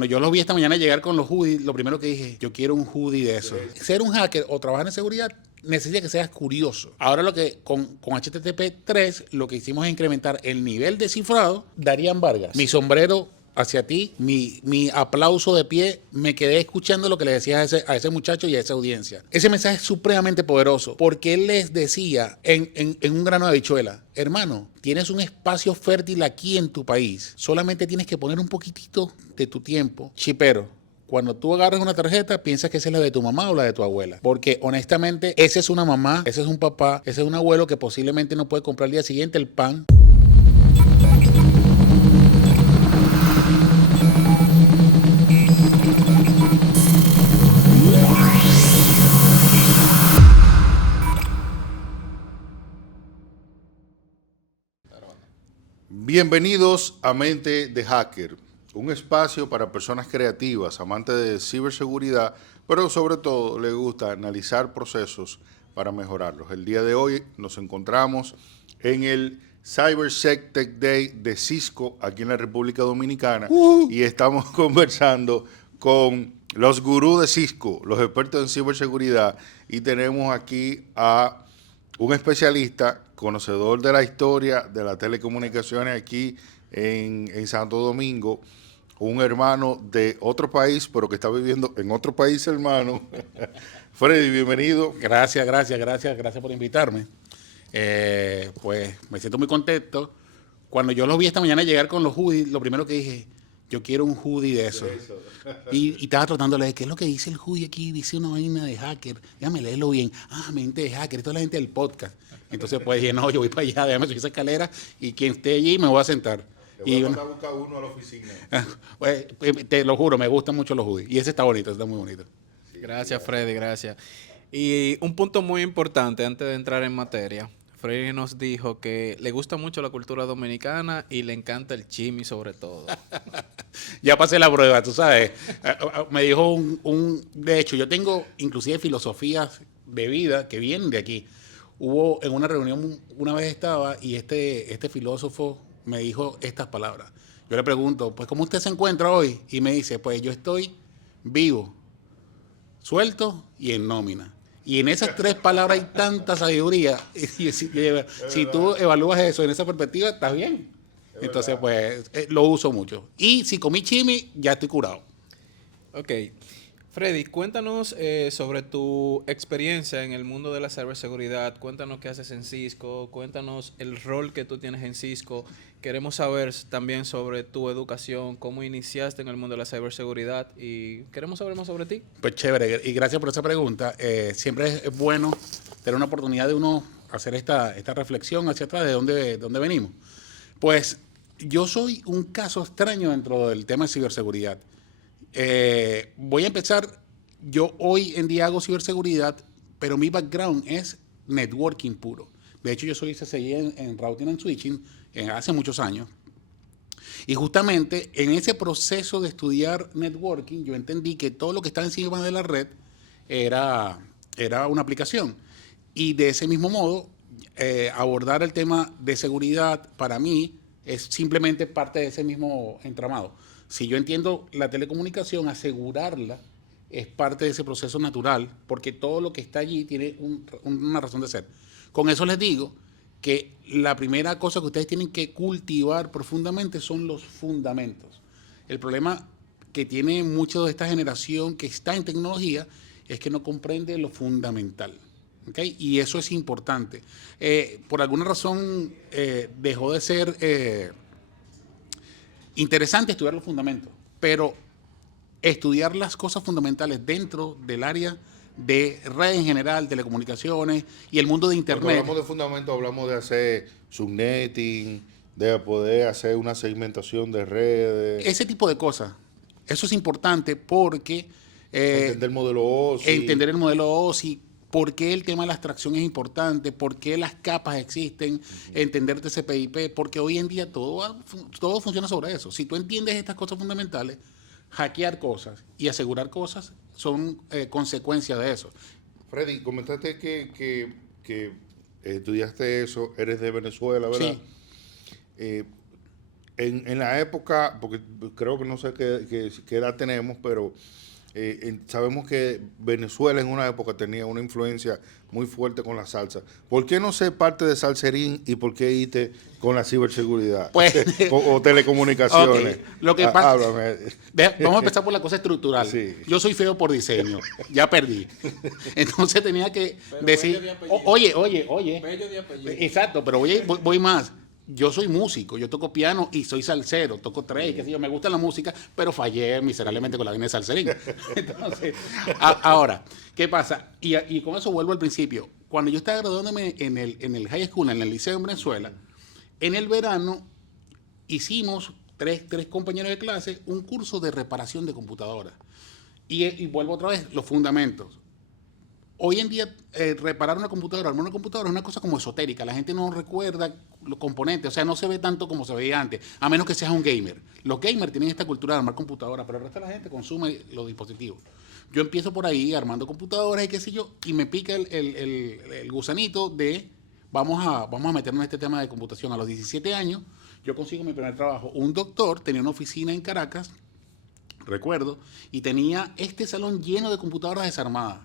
Cuando yo los vi esta mañana llegar con los hoodies, lo primero que dije, yo quiero un hoodie de eso. Ser un hacker o trabajar en seguridad necesita que seas curioso. Ahora lo que con HTTP 3 lo que hicimos es incrementar el nivel de cifrado. Darían Vargas, mi sombrero hacia ti, mi aplauso de pie, me quedé escuchando lo que le decías a ese muchacho y a esa audiencia. Ese mensaje es supremamente poderoso porque él les decía en un grano de habichuela, hermano, tienes un espacio fértil aquí en tu país, solamente tienes que poner un poquitito de tu tiempo, chipero. Cuando tú agarras una tarjeta, piensas que esa es la de tu mamá o la de tu abuela. Porque honestamente, esa es una mamá, ese es un papá, ese es un abuelo que posiblemente no puede comprar al día siguiente el pan. Bienvenidos a Mente de Hacker, un espacio para personas creativas, amantes de ciberseguridad, pero sobre todo les gusta analizar procesos para mejorarlos. El día de hoy nos encontramos en el CyberSec Tech Day de Cisco, aquí en la República Dominicana, y estamos conversando con los gurús de Cisco, los expertos en ciberseguridad, y tenemos aquí a un especialista, conocedor de la historia de las telecomunicaciones aquí en Santo Domingo, un hermano de otro país, pero que está viviendo en otro país, hermano. Freddy, bienvenido. Gracias por invitarme. Pues me siento muy contento. Cuando yo los vi esta mañana llegar con los hoodies, lo primero que dije, yo quiero un hoodie de eso. Y estaba tratando de leer, ¿qué es lo que dice el hoodie aquí? Dice una vaina de hacker. Déjame leerlo bien. Ah, mente de hacker. Esto es la gente del podcast. Entonces, pues dije, no, yo voy para allá, déjame subir esa escalera y quien esté allí me voy a sentar. Te voy a mandar a buscar uno a la oficina. Pues, te lo juro, me gustan mucho los hoodies. Y ese está bonito, está muy bonito. Gracias, Freddy, gracias. Y un punto muy importante antes de entrar en materia. Freddy nos dijo que le gusta mucho la cultura dominicana y le encanta el chimi sobre todo. Ya pasé la prueba, tú sabes. Me dijo de hecho, yo tengo inclusive filosofías de vida que vienen de aquí. Hubo en una reunión, una vez estaba y este filósofo me dijo estas palabras. Yo le pregunto, pues ¿cómo usted se encuentra hoy? Y me dice, pues yo estoy vivo, suelto y en nómina. Y en esas tres palabras hay tanta sabiduría. Y si tú evalúas eso en esa perspectiva, estás bien. Entonces, pues, lo uso mucho. Y si comí chimi, ya estoy curado. Ok. Freddy, cuéntanos sobre tu experiencia en el mundo de la ciberseguridad. Cuéntanos qué haces en Cisco. Cuéntanos el rol que tú tienes en Cisco. Queremos saber también sobre tu educación, cómo iniciaste en el mundo de la ciberseguridad y queremos saber más sobre ti. Pues chévere, y gracias por esa pregunta. Siempre es bueno tener una oportunidad de uno hacer esta reflexión hacia atrás de dónde venimos. Pues yo soy un caso extraño dentro del tema de ciberseguridad. Voy a empezar, yo hoy en día hago ciberseguridad, pero mi background es networking puro. De hecho, yo soy CCI en Routing and Switching hace muchos años. Y justamente en ese proceso de estudiar networking, yo entendí que todo lo que está encima de la red era una aplicación. Y de ese mismo modo, abordar el tema de seguridad para mí es simplemente parte de ese mismo entramado. Si yo entiendo la telecomunicación, asegurarla es parte de ese proceso natural, porque todo lo que está allí tiene una razón de ser. Con eso les digo que la primera cosa que ustedes tienen que cultivar profundamente son los fundamentos. El problema que tiene mucho de esta generación que está en tecnología es que no comprende lo fundamental. ¿Okay? Y eso es importante. Por alguna razón dejó de ser interesante estudiar los fundamentos, pero estudiar las cosas fundamentales dentro del área de red en general, telecomunicaciones y el mundo de Internet. Cuando hablamos de fundamentos, hablamos de hacer subnetting, de poder hacer una segmentación de redes. Ese tipo de cosas. Eso es importante porque Entender el modelo OSI. entender el modelo OSI, por qué el tema de la abstracción es importante, por qué las capas existen, entender TCP/IP, porque hoy en día todo funciona sobre eso. Si tú entiendes estas cosas fundamentales, hackear cosas y asegurar cosas son consecuencias de eso. Freddy, comentaste que estudiaste eso, eres de Venezuela, ¿verdad? Sí. Eh, en la época, porque creo que no sé qué edad tenemos, pero sabemos que Venezuela en una época tenía una influencia muy fuerte con la salsa. ¿Por qué no ser parte de Salserín y por qué irte con la ciberseguridad Pues, o telecomunicaciones? ok, lo que pasa, Háblame. vamos a empezar por la cosa estructural. Sí. Yo soy feo por diseño, ya perdí. Entonces tenía que Pero decir, bello de apellido. oye. Bello de apellido. Exacto, pero voy más. Yo soy músico, yo toco piano y soy salsero, toco tres, qué sé yo, me gusta la música, pero fallé miserablemente con la vaina de salserín. Entonces, ahora, ¿qué pasa? Y con eso vuelvo al principio. Cuando yo estaba graduándome en el high school, en el liceo en Venezuela, en el verano hicimos tres compañeros de clase un curso de reparación de computadoras. Y vuelvo otra vez, los fundamentos. Hoy en día, reparar una computadora, armar una computadora es una cosa como esotérica. La gente no recuerda los componentes, o sea, no se ve tanto como se veía antes, a menos que seas un gamer. Los gamers tienen esta cultura de armar computadoras, pero el resto de la gente consume los dispositivos. Yo empiezo por ahí armando computadoras y qué sé yo, y me pica el gusanito de vamos a meternos en este tema de computación. A los 17 años, yo consigo mi primer trabajo. Un doctor tenía una oficina en Caracas, recuerdo, y tenía este salón lleno de computadoras desarmadas.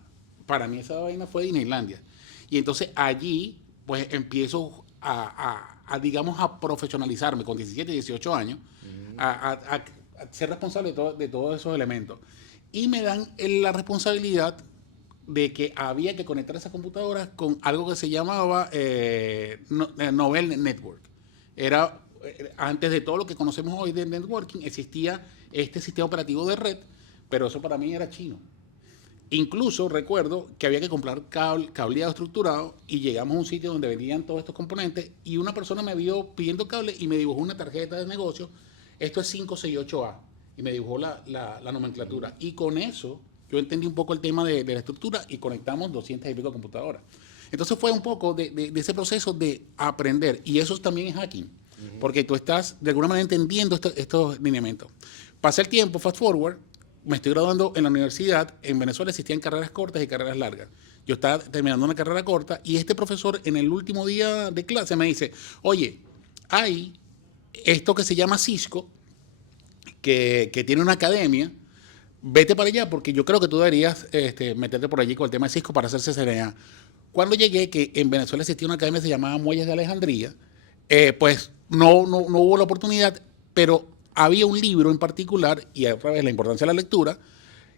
Para mí esa vaina fue Disneylandia. Y entonces allí, pues empiezo digamos, a profesionalizarme con 17, 18 años, a ser responsable de todos esos elementos. Y me dan la responsabilidad de que había que conectar esas computadoras con algo que se llamaba Novell Network. Era, antes de todo lo que conocemos hoy de networking, existía este sistema operativo de red, pero eso para mí era chino. Incluso recuerdo que había que comprar cableado estructurado y llegamos a un sitio donde vendían todos estos componentes y una persona me vio pidiendo cable y me dibujó una tarjeta de negocio. Esto es 568A y me dibujó la nomenclatura. Y con eso yo entendí un poco el tema de la estructura y conectamos 200 y pico computadoras. Entonces fue un poco de ese proceso de aprender. Y eso también es hacking, porque tú estás de alguna manera entendiendo estos lineamientos. Pasa el tiempo, fast forward. Me estoy graduando en la universidad. En Venezuela existían carreras cortas y carreras largas. Yo estaba terminando una carrera corta y este profesor en el último día de clase me dice, oye, hay esto que se llama Cisco, que tiene una academia, vete para allá porque yo creo que tú deberías meterte por allí con el tema de Cisco para hacerse CCNA. Cuando llegué, que en Venezuela existía una academia que se llamaba Muelles de Alejandría, pues no hubo la oportunidad, pero había un libro en particular, y otra vez la importancia de la lectura,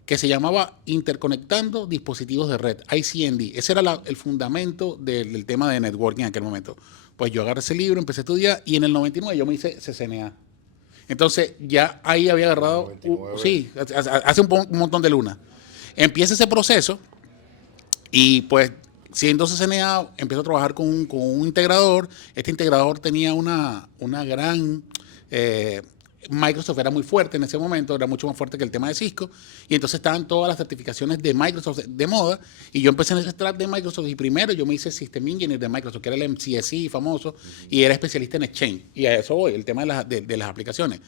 que se llamaba Interconectando Dispositivos de Red, ICND. Ese era el fundamento del tema de networking en aquel momento. Pues yo agarré ese libro, empecé a estudiar, y en el 99 yo me hice CCNA. Entonces ya ahí había agarrado, sí, hace un montón de lunas. Empieza ese proceso, y pues siendo CCNA, empiezo a trabajar con un integrador. Este integrador tenía una gran... Microsoft era muy fuerte en ese momento, era mucho más fuerte que el tema de Cisco, y entonces estaban todas las certificaciones de Microsoft de moda, y yo empecé en ese track de Microsoft, y primero yo me hice System Engineer de Microsoft, que era el MCSE famoso, y era especialista en Exchange, y a eso voy, el tema de las aplicaciones.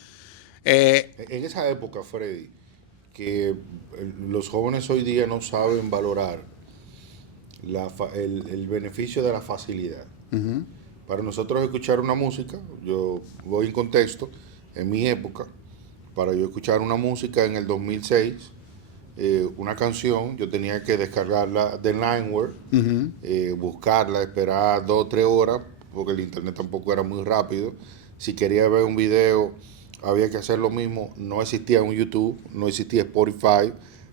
En esa época, Freddy, que los jóvenes hoy día no saben valorar el beneficio de la facilidad. Para nosotros escuchar una música, yo voy en contexto, en mi época, para yo escuchar una música en el 2006, una canción, yo tenía que descargarla de Limeware, buscarla, esperar 2 o 3 horas, porque el internet tampoco era muy rápido. Si quería ver un video, había que hacer lo mismo. No existía un YouTube, no existía Spotify,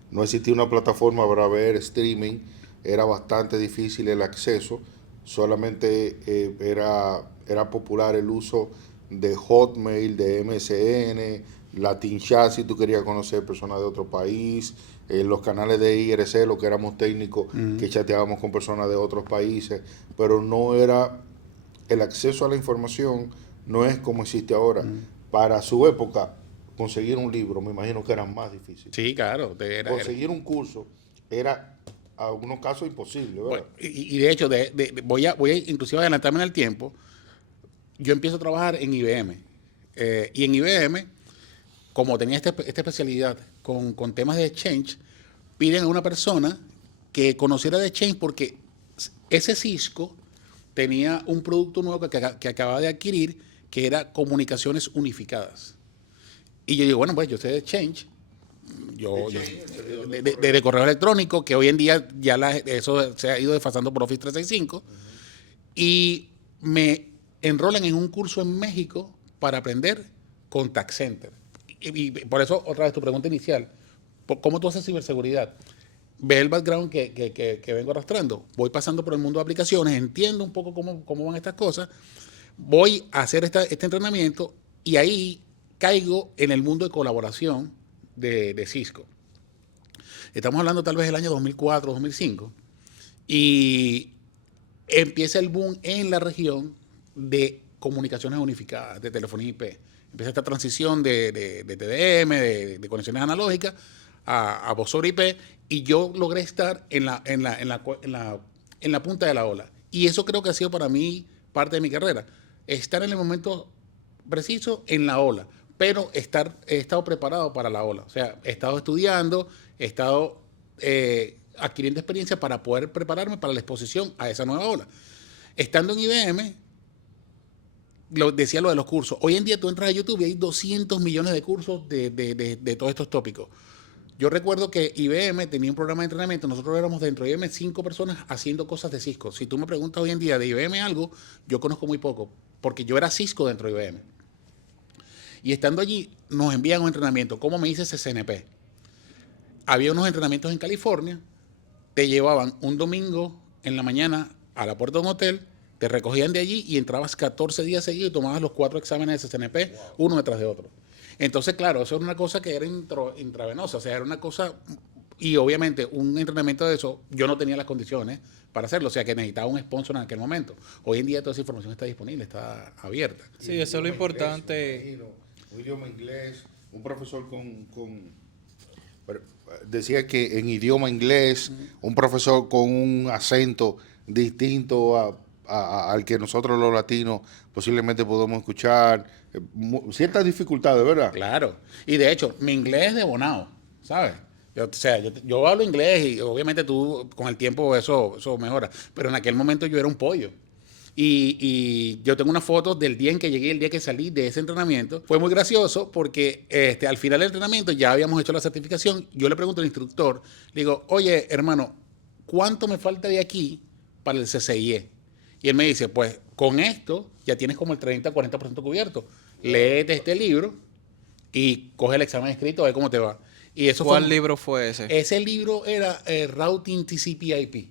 no existía una plataforma para ver streaming. Era bastante difícil el acceso. Solamente era popular el uso de Hotmail, de MSN, Latin Chat si tú querías conocer personas de otro país, los canales de IRC, lo que éramos técnicos, que chateábamos con personas de otros países, pero no era, el acceso a la información no es como existe ahora. Para su época, conseguir un libro, me imagino que era más difícil. Sí, claro. Conseguir un curso era, en algunos casos, imposible, ¿verdad? Bueno, y de hecho, voy a inclusive adelantarme en el tiempo. Yo empiezo a trabajar en IBM. Y en IBM, como tenía esta especialidad con temas de Exchange, piden a una persona que conociera de Exchange porque ese Cisco tenía un producto nuevo que acababa de adquirir que era comunicaciones unificadas. Y yo digo, bueno, pues yo sé de Change, de correo electrónico, que hoy en día ya eso se ha ido desfasando por Office 365, y me enrolan en un curso en México para aprender Contact Center. Y por eso, otra vez, tu pregunta inicial, ¿cómo tú haces ciberseguridad? Ve el background que vengo arrastrando. Voy pasando por el mundo de aplicaciones, entiendo un poco cómo van estas cosas, voy a hacer este entrenamiento y ahí caigo en el mundo de colaboración de Cisco. Estamos hablando tal vez del año 2004, 2005, y empieza el boom en la región de comunicaciones unificadas, de telefonía IP. Empieza esta transición de TDM, de conexiones analógicas, a voz sobre IP, y yo logré estar en la punta de la ola. Y eso creo que ha sido para mí parte de mi carrera. Estar en el momento preciso en la ola, pero he estado preparado para la ola. O sea, he estado estudiando, he estado adquiriendo experiencia para poder prepararme para la exposición a esa nueva ola. Estando en IBM, decía lo de los cursos. Hoy en día tú entras a YouTube y hay 200 millones de cursos de todos estos tópicos. Yo recuerdo que IBM tenía un programa de entrenamiento, nosotros éramos dentro de IBM 5 personas haciendo cosas de Cisco. Si tú me preguntas hoy en día de IBM algo, yo conozco muy poco, porque yo era Cisco dentro de IBM. Y estando allí, nos envían un entrenamiento. ¿Cómo me hice CCNP? Había unos entrenamientos en California, te llevaban un domingo en la mañana a la puerta de un hotel, te recogían de allí y entrabas 14 días seguidos y tomabas los 4 exámenes de CCNP, uno detrás de otro. Entonces, claro, eso era una cosa que era intravenosa, o sea, era una cosa, y obviamente un entrenamiento de eso, yo no tenía las condiciones para hacerlo, o sea, que necesitaba un sponsor en aquel momento. Hoy en día toda esa información está disponible, está abierta. Sí, eso es lo importante. Un idioma inglés, un profesor decía que en idioma inglés, un profesor con un acento distinto al que nosotros los latinos posiblemente podemos escuchar, ciertas dificultades, ¿verdad? Claro, y de hecho, mi inglés es de bonao, ¿sabes? Yo hablo inglés y obviamente tú con el tiempo eso mejora, pero en aquel momento yo era un pollo. Y yo tengo una foto del día en que llegué, el día que salí de ese entrenamiento. Fue muy gracioso porque al final del entrenamiento ya habíamos hecho la certificación. Yo le pregunto al instructor, le digo, oye, hermano, ¿cuánto me falta de aquí para el CCIE? Y él me dice, pues con esto ya tienes como el 30-40% cubierto. Léete este libro y coge el examen escrito a ver cómo te va. Y eso ¿Cuál libro fue ese? Ese libro era Routing TCP/IP.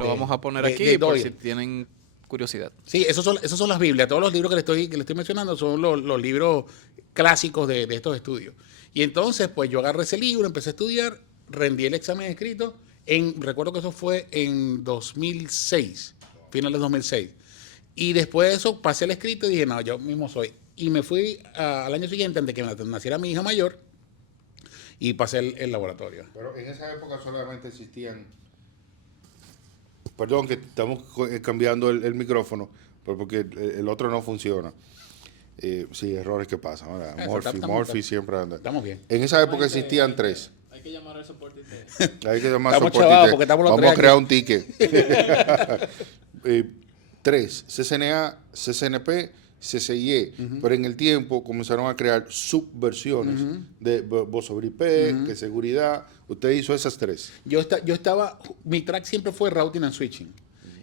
Lo vamos a poner aquí por si tienen curiosidad. Sí, esos son las Biblias. Todos los libros que le estoy mencionando son los libros clásicos de estos estudios. Y entonces, pues yo agarré ese libro, empecé a estudiar, rendí el examen escrito. Recuerdo que eso fue en 2006, finales de 2006. Y después de eso pasé el escrito y dije, no, yo mismo soy. Y me fui al año siguiente, antes de que naciera mi hija mayor, y pasé el laboratorio. Pero en esa época solamente existían... Perdón que estamos cambiando el micrófono, porque el otro no funciona. Sí, errores que pasan. Murphy siempre anda. Estamos bien. En esa época existían 3. Hay que llamar al soporte Hay que llamar estamos soporte chavados porque estamos los Vamos a crear aquí. un ticket. 3, CCNA, CCNP, CCIE. Pero en el tiempo comenzaron a crear subversiones de voz sobre IP, de seguridad. Usted hizo esas 3. Yo estaba, mi track siempre fue Routing and Switching.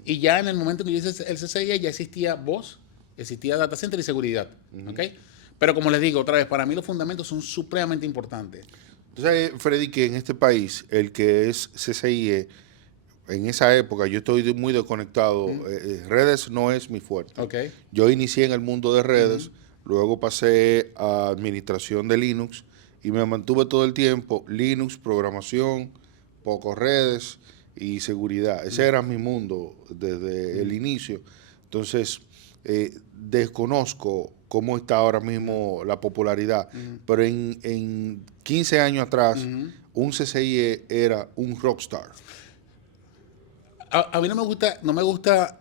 Y ya en el momento que yo hice el CCIE ya existía voz, existía data center y seguridad. ¿Okay? Pero como les digo otra vez, para mí los fundamentos son supremamente importantes. Entonces, Freddy, que en este país, el que es CCIE, en esa época yo estoy muy desconectado. Redes no es mi fuerte. Okay. Yo inicié en el mundo de redes, luego pasé a administración de Linux y me mantuve todo el tiempo Linux, programación, pocos redes y seguridad. Ese era mi mundo desde el inicio. Entonces, desconozco cómo está ahora mismo la popularidad, pero en 15 años atrás, un CCIE era un rockstar. A mí no me gusta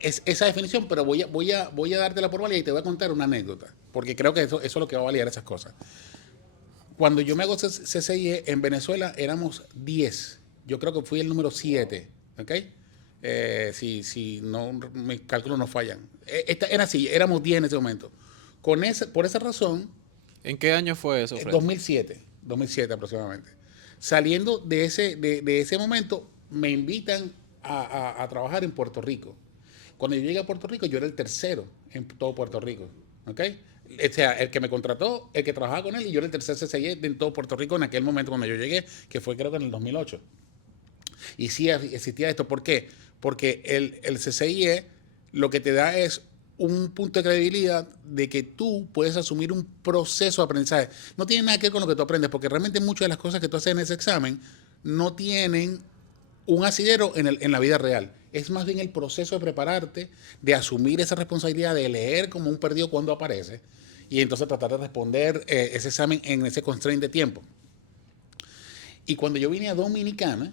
esa definición, pero voy a dártela por válida y te voy a contar una anécdota, porque creo que eso es lo que va a validar esas cosas. Cuando yo me hago CCIE en Venezuela éramos 10. Yo creo que fui el número 7, ¿ok? Si no, mis cálculos no fallan. Era así, éramos 10 en ese momento. Por esa razón, ¿En qué año fue eso, Freddy? 2007 aproximadamente. Saliendo de ese momento, me invitan a trabajar en Puerto Rico. Cuando yo llegué a Puerto Rico, yo era el tercero en todo Puerto Rico. ¿Ok? O sea, el que me contrató, el que trabajaba con él, y yo era el tercer CCI en todo Puerto Rico en aquel momento cuando yo llegué, que fue creo que en el 2008. Y sí existía esto. ¿Por qué? Porque el CCIE lo que te da es un punto de credibilidad de que tú puedes asumir un proceso de aprendizaje. No tiene nada que ver con lo que tú aprendes, porque realmente muchas de las cosas que tú haces en ese examen no tienen un asidero en la vida real. Es más bien el proceso de prepararte, de asumir esa responsabilidad, de leer como un perdido cuando aparece, y entonces tratar de responder ese examen en ese constraint de tiempo. Y cuando yo vine a Dominicana,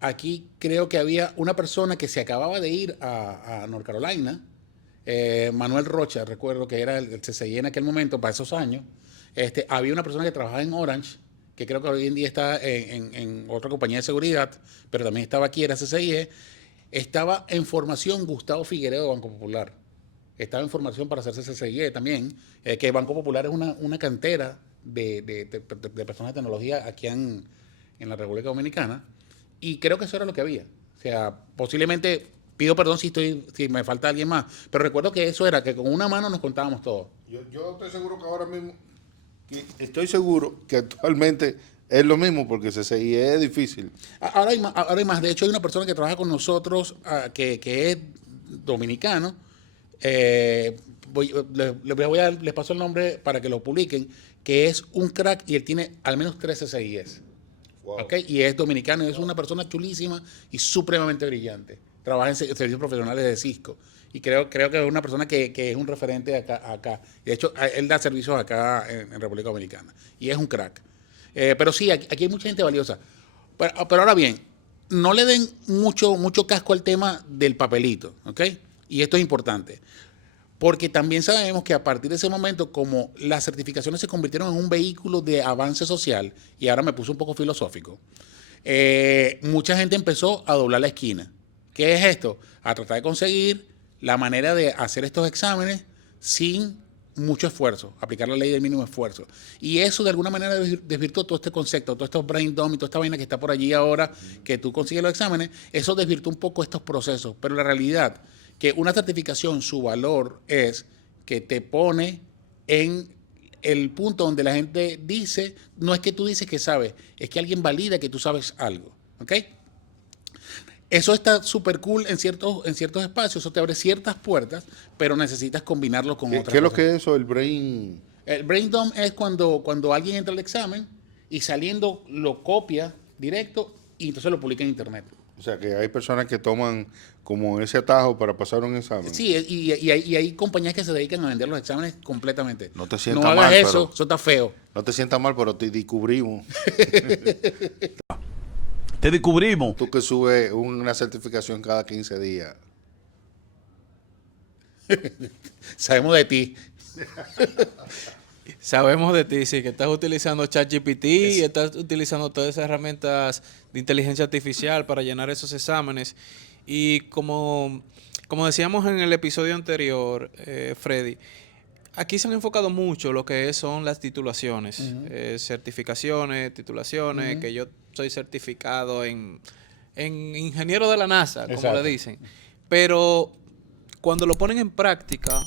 aquí creo que había una persona que se acababa de ir a North Carolina, Manuel Rocha, recuerdo que era el CCI en aquel momento, para esos años. Había una persona que trabajaba en Orange, que creo que hoy en día está en otra compañía de seguridad, pero también estaba aquí, era CCIE. Estaba en formación Gustavo Figueredo de Banco Popular. Estaba en formación para hacerse CCIE también, que Banco Popular es una cantera de personas de tecnología aquí en la República Dominicana. Y creo que eso era lo que había. O sea, posiblemente, pido perdón si me falta alguien más, pero recuerdo que eso era, que con una mano nos contábamos todo. Yo estoy seguro que ahora mismo, que actualmente es lo mismo, porque CCI es difícil. Ahora hay más. De hecho, hay una persona que trabaja con nosotros que es dominicano. Les paso el nombre para que lo publiquen, que es un crack y él tiene al menos 3 CCIs. Wow. ¿Okay? Y es dominicano, y es una persona chulísima y supremamente brillante. Trabaja en servicios profesionales de Cisco. Y creo que es una persona que es un referente acá. De hecho, él da servicios acá en República Dominicana. Y es un crack. Pero sí, aquí hay mucha gente valiosa. Pero ahora bien, no le den mucho casco al tema del papelito. ¿Ok? Y esto es importante. Porque también sabemos que a partir de ese momento, como las certificaciones se convirtieron en un vehículo de avance social, y ahora me puse un poco filosófico, mucha gente empezó a doblar la esquina. ¿Qué es esto? A tratar de conseguir la manera de hacer estos exámenes sin mucho esfuerzo, aplicar la ley del mínimo esfuerzo. Y eso de alguna manera desvirtuó todo este concepto, todos estos brain dump y toda esta vaina que está por allí ahora, que tú consigues los exámenes, eso desvirtuó un poco estos procesos. Pero la realidad, que una certificación, su valor es que te pone en el punto donde la gente dice, no es que tú dices que sabes, es que alguien valida que tú sabes algo. ¿Ok? Eso está súper cool en ciertos espacios, eso te abre ciertas puertas, pero necesitas combinarlo con otras cosas. ¿Qué es lo que es eso, el brain? El brain dump es cuando alguien entra al examen y saliendo lo copia directo y entonces lo publica en internet. O sea, que hay personas que toman como ese atajo para pasar un examen. Sí, y hay compañías que se dedican a vender los exámenes completamente. No te sientas mal, mal, eso, pero eso está feo. No te sientas mal, pero te descubrimos. Te descubrimos. Tú que subes una certificación cada 15 días. Sabemos de ti. Sabemos de ti, sí, que estás utilizando ChatGPT y estás utilizando todas esas herramientas de inteligencia artificial para llenar esos exámenes. Y como decíamos en el episodio anterior, Freddy, aquí se han enfocado mucho lo que son las titulaciones, certificaciones, titulaciones, que yo soy certificado en ingeniero de la NASA, como Exacto. le dicen. Pero cuando lo ponen en práctica,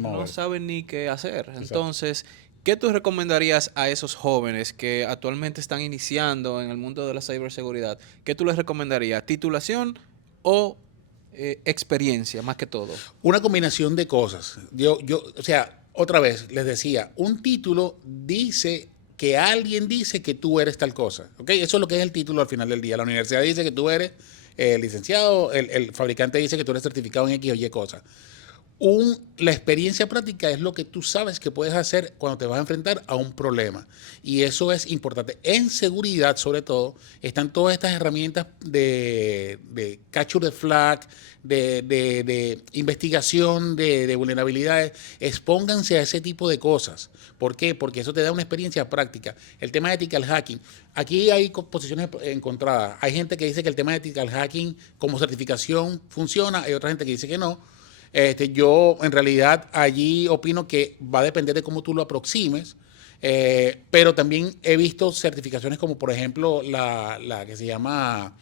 no saben ni qué hacer. Exacto. Entonces, ¿qué tú recomendarías a esos jóvenes que actualmente están iniciando en el mundo de la ciberseguridad? ¿Qué tú les recomendarías? ¿Titulación o experiencia, más que todo? Una combinación de cosas. O sea, otra vez les decía, un título dice que alguien dice que tú eres tal cosa. ¿Ok? Eso es lo que es el título al final del día. La universidad dice que tú eres licenciado, el fabricante dice que tú eres certificado en X o Y cosas. La experiencia práctica es lo que tú sabes que puedes hacer cuando te vas a enfrentar a un problema. Y eso es importante. En seguridad, sobre todo, están todas estas herramientas de capture the flag, de investigación de vulnerabilidades. Expónganse a ese tipo de cosas. ¿Por qué? Porque eso te da una experiencia práctica. El tema de ethical hacking. Aquí hay posiciones encontradas. Hay gente que dice que el tema de ethical hacking como certificación funciona. Hay otra gente que dice que no. Yo, en realidad, allí opino que va a depender de cómo tú lo aproximes, pero también he visto certificaciones como, por ejemplo, la que se llama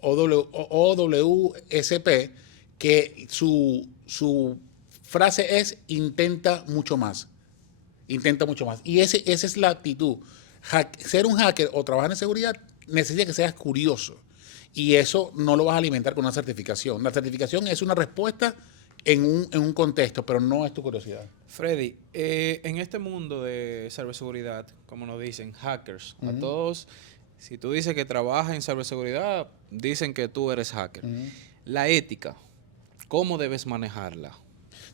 OWSP, que su frase es intenta mucho más. Intenta mucho más. Y esa es la actitud. Ser un hacker o trabajar en seguridad necesita que seas curioso. Y eso no lo vas a alimentar con una certificación. La certificación es una respuesta en un contexto, pero no es tu curiosidad. Freddy, en este mundo de ciberseguridad, como nos dicen, hackers, a todos, si tú dices que trabajas en ciberseguridad, dicen que tú eres hacker. La ética, ¿cómo debes manejarla?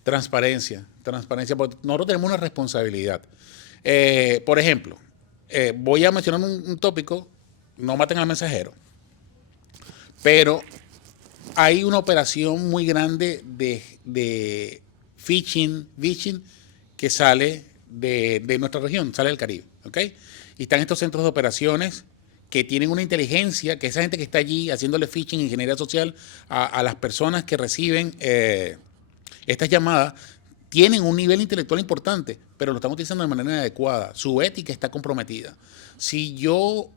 Transparencia, porque nosotros tenemos una responsabilidad. Por ejemplo, voy a mencionar un tópico, no maten al mensajero, pero hay una operación muy grande de phishing que sale de nuestra región, sale del Caribe, ¿ok? Y están estos centros de operaciones que tienen una inteligencia, que esa gente que está allí haciéndole phishing, ingeniería social, a las personas que reciben estas llamadas, tienen un nivel intelectual importante, pero lo están utilizando de manera inadecuada. Su ética está comprometida. Si yo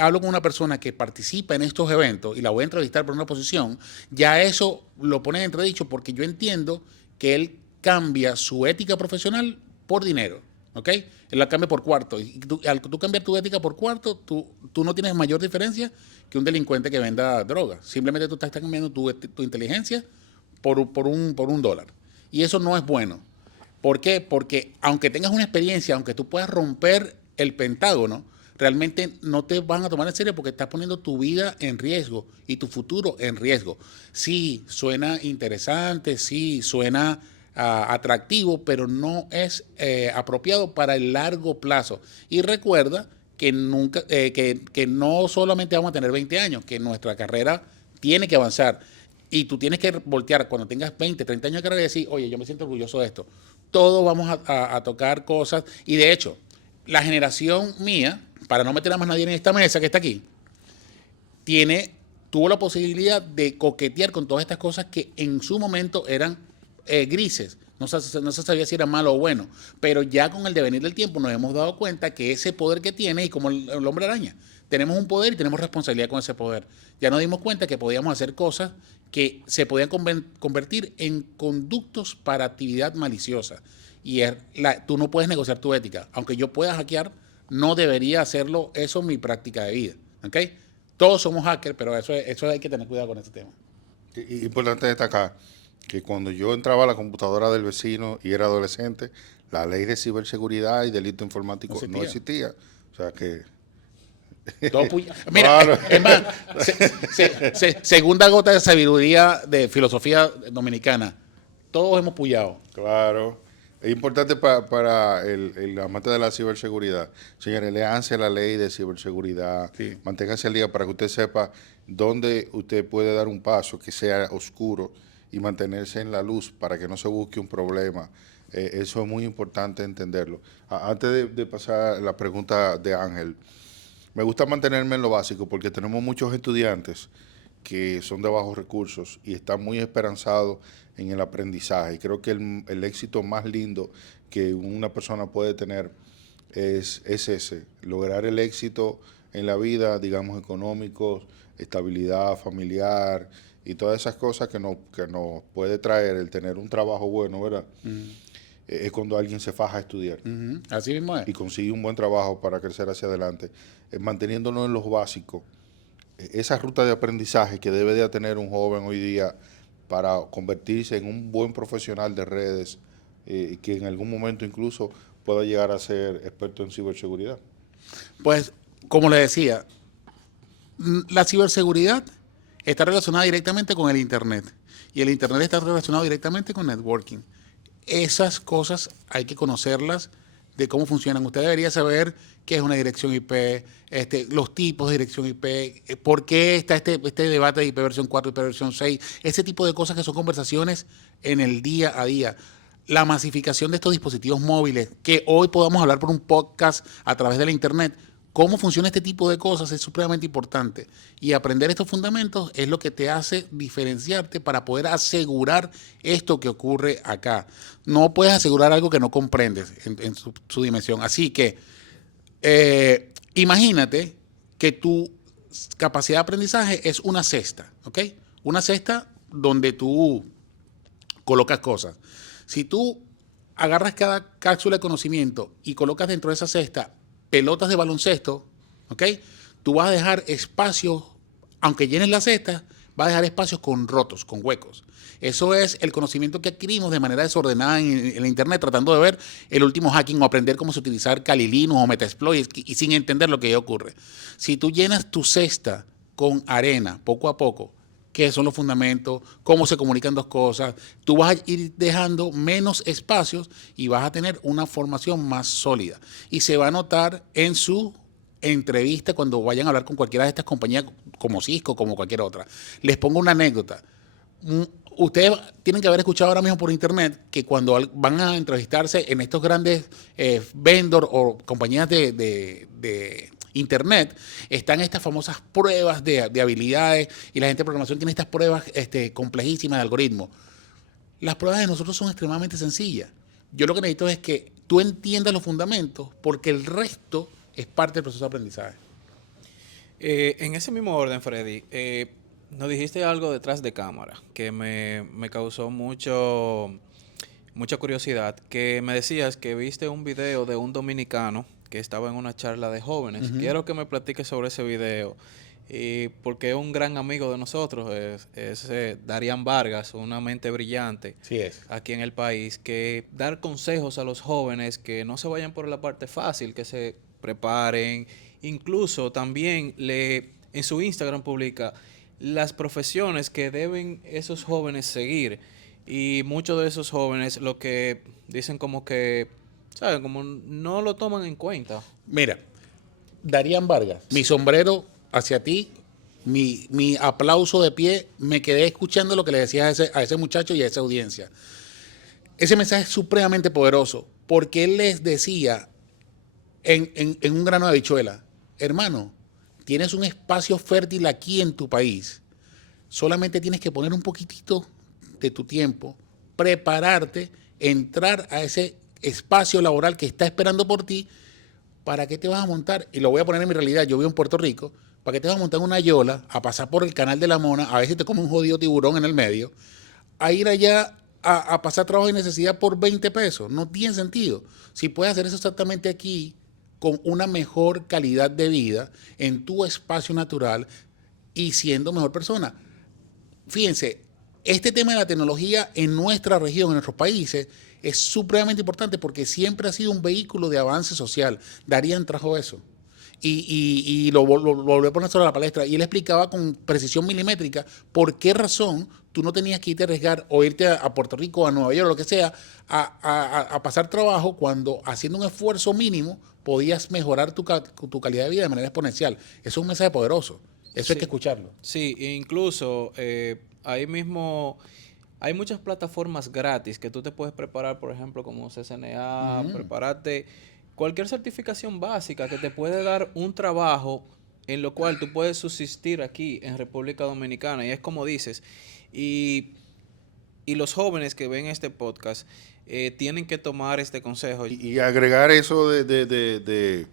hablo con una persona que participa en estos eventos y la voy a entrevistar por una posición, ya eso lo pone en entredicho porque yo entiendo que él cambia su ética profesional por dinero, ¿ok? Él la cambia por cuarto. Y al tú cambiar tu ética por cuarto, tú no tienes mayor diferencia que un delincuente que venda droga. Simplemente tú estás cambiando tu inteligencia por un dólar. Y eso no es bueno. ¿Por qué? Porque aunque tengas una experiencia, aunque tú puedas romper el Pentágono, realmente no te van a tomar en serio porque estás poniendo tu vida en riesgo y tu futuro en riesgo. Sí, suena interesante, sí, suena atractivo, pero no es apropiado para el largo plazo. Y recuerda que que no solamente vamos a tener 20 años, que nuestra carrera tiene que avanzar. Y tú tienes que voltear cuando tengas 20, 30 años de carrera y decir, oye, yo me siento orgulloso de esto. Todos vamos a tocar cosas. Y de hecho, la generación mía, para no meter a más nadie en esta mesa que está aquí, tuvo la posibilidad de coquetear con todas estas cosas que en su momento eran grises. No se sabía si era malo o bueno. Pero ya con el devenir del tiempo nos hemos dado cuenta que ese poder que tiene, y como el hombre araña, tenemos un poder y tenemos responsabilidad con ese poder. Ya nos dimos cuenta que podíamos hacer cosas que se podían convertir en conductos para actividad maliciosa. Y tú no puedes negociar tu ética. Aunque yo pueda hackear, no debería hacerlo eso en mi práctica de vida. ¿Ok? Todos somos hackers, pero eso hay que tener cuidado con ese tema. Importante destacar que cuando yo entraba a la computadora del vecino y era adolescente, la ley de ciberseguridad y delito informático no existía. O sea que... Mira, Claro. es más, segunda gota de sabiduría de filosofía dominicana. Todos hemos puyado. Claro. Es importante para el amante de la ciberseguridad. Señores, léanse la ley de ciberseguridad. Sí. Manténganse al día para que usted sepa dónde usted puede dar un paso que sea oscuro y mantenerse en la luz para que no se busque un problema. Eso es muy importante entenderlo. Antes de pasar la pregunta de Ángel, me gusta mantenerme en lo básico porque tenemos muchos estudiantes que son de bajos recursos y están muy esperanzados en el aprendizaje. Creo que el éxito más lindo que una persona puede tener es ese, lograr el éxito en la vida, digamos, económico, estabilidad familiar y todas esas cosas que nos puede traer el tener un trabajo bueno, ¿verdad? Es cuando alguien se faja a estudiar. Así mismo es. Y consigue un buen trabajo para crecer hacia adelante, manteniéndonos en los básicos. Esa ruta de aprendizaje que debe de tener un joven hoy día para convertirse en un buen profesional de redes, que en algún momento incluso pueda llegar a ser experto en ciberseguridad. Pues, como le decía, la ciberseguridad está relacionada directamente con el Internet y el Internet está relacionado directamente con networking. Esas cosas hay que conocerlas de cómo funcionan. Usted debería saber qué es una dirección IP, los tipos de dirección IP, por qué está este debate de IP versión 4, IP versión 6, ese tipo de cosas que son conversaciones en el día a día. La masificación de estos dispositivos móviles, que hoy podamos hablar por un podcast a través de la Internet, cómo funciona este tipo de cosas es supremamente importante. Y aprender estos fundamentos es lo que te hace diferenciarte para poder asegurar esto que ocurre acá. No puedes asegurar algo que no comprendes en su dimensión. Así que imagínate que tu capacidad de aprendizaje es una cesta, ¿ok? Una cesta donde tú colocas cosas. Si tú agarras cada cápsula de conocimiento y colocas dentro de esa cesta pelotas de baloncesto, ¿ok? Tú vas a dejar espacios, aunque llenes la cesta, vas a dejar espacios con rotos, con huecos. Eso es el conocimiento que adquirimos de manera desordenada en la internet, tratando de ver el último hacking o aprender cómo se utilizar Kali Linux o Metasploit y sin entender lo que ya ocurre. Si tú llenas tu cesta con arena poco a poco, qué son los fundamentos, cómo se comunican dos cosas, tú vas a ir dejando menos espacios y vas a tener una formación más sólida. Y se va a notar en su entrevista cuando vayan a hablar con cualquiera de estas compañías, como Cisco, como cualquier otra. Les pongo una anécdota. Ustedes tienen que haber escuchado ahora mismo por internet que cuando van a entrevistarse en estos grandes vendors o compañías de internet, están estas famosas pruebas de habilidades y la gente de programación tiene estas pruebas complejísimas de algoritmos. Las pruebas de nosotros son extremadamente sencillas. Yo lo que necesito es que tú entiendas los fundamentos porque el resto es parte del proceso de aprendizaje. En ese mismo orden, Freddy, nos dijiste algo detrás de cámara que me causó mucha curiosidad, que me decías que viste un video de un dominicano que estaba en una charla de jóvenes. Quiero que me platiques sobre ese video, porque es un gran amigo de nosotros, es Darían Vargas, una mente brillante Sí es. aquí en el país, que dar consejos a los jóvenes que no se vayan por la parte fácil, que se preparen. Incluso también en su Instagram publica las profesiones que deben esos jóvenes seguir. Y muchos de esos jóvenes lo que dicen como que, ¿saben? Como no lo toman en cuenta. Mira, Darían Vargas, mi sombrero hacia ti, mi aplauso de pie, me quedé escuchando lo que le decías a ese muchacho y a esa audiencia. Ese mensaje es supremamente poderoso porque él les decía en un grano de habichuela, hermano, tienes un espacio fértil aquí en tu país, solamente tienes que poner un poquitito de tu tiempo, prepararte, entrar a ese espacio laboral que está esperando por ti. ¿Para qué te vas a montar? Y lo voy a poner en mi realidad, yo vivo en Puerto Rico, ¿para qué te vas a montar en una yola, a pasar por el canal de la Mona, a ver si te come un jodido tiburón en el medio, a ir allá a pasar trabajo de necesidad por 20 pesos? No tiene sentido. Si puedes hacer eso exactamente aquí, con una mejor calidad de vida, en tu espacio natural y siendo mejor persona. Fíjense, este tema de la tecnología en nuestra región, en nuestros países, es supremamente importante porque siempre ha sido un vehículo de avance social. Darían trajo eso. Y lo volvió a poner sobre la palestra. Y él explicaba con precisión milimétrica por qué razón tú no tenías que irte a arriesgar o irte a Puerto Rico, a Nueva York, o lo que sea, a pasar trabajo cuando haciendo un esfuerzo mínimo podías mejorar tu calidad de vida de manera exponencial. Eso es un mensaje poderoso. Eso hay que escucharlo. Sí, e incluso ahí mismo hay muchas plataformas gratis que tú te puedes preparar, por ejemplo, como CCNA, prepararte cualquier certificación básica que te puede dar un trabajo en lo cual tú puedes subsistir aquí en República Dominicana. Y es como dices, y los jóvenes que ven este podcast tienen que tomar este consejo. Y agregar eso de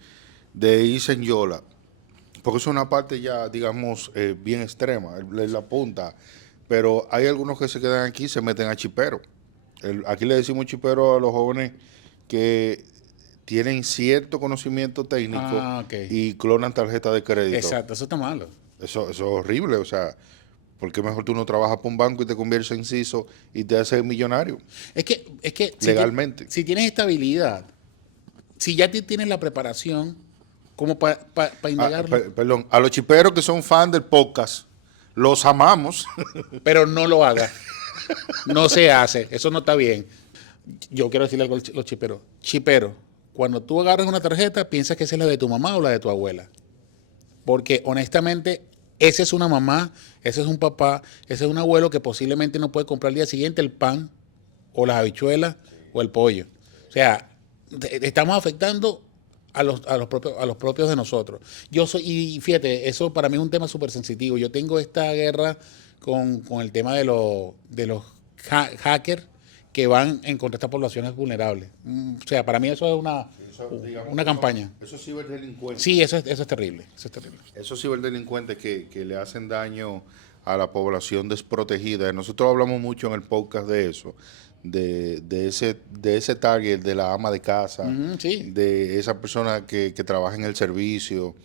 irse en yola, porque es una parte ya, digamos, bien extrema, la punta. Pero hay algunos que se quedan aquí y se meten a chipero. Aquí le decimos chipero a los jóvenes que tienen cierto conocimiento técnico y clonan tarjeta de crédito. Exacto, eso está malo. Eso es horrible, o sea, porque mejor tú no trabajas para un banco y te conviertes en CISO y te haces millonario. Es que legalmente. Si tienes estabilidad, si ya tienes la preparación, como para indagarlo. Perdón, a los chiperos que son fan del podcast, los amamos. Pero no lo hagas. No se hace. Eso no está bien. Yo quiero decirle algo a los chiperos. Chipero, cuando tú agarras una tarjeta, piensas que esa es la de tu mamá o la de tu abuela. Porque honestamente, esa es una mamá, ese es un papá, ese es un abuelo que posiblemente no puede comprar al día siguiente el pan o las habichuelas o el pollo. O sea, estamos afectando a los propios de nosotros. Yo soy, y fíjate, eso para mí es un tema súper sensitivo. Yo tengo esta guerra con el tema de los hackers que van en contra de estas poblaciones vulnerables. O sea, para mí eso es una campaña. Esos ciberdelincuentes. Sí, eso es terrible. Eso es terrible. Esos ciberdelincuentes que le hacen daño a la población desprotegida. Nosotros hablamos mucho en el podcast de eso, de ese target de la ama de casa, Sí. de esa persona que trabaja en el servicio,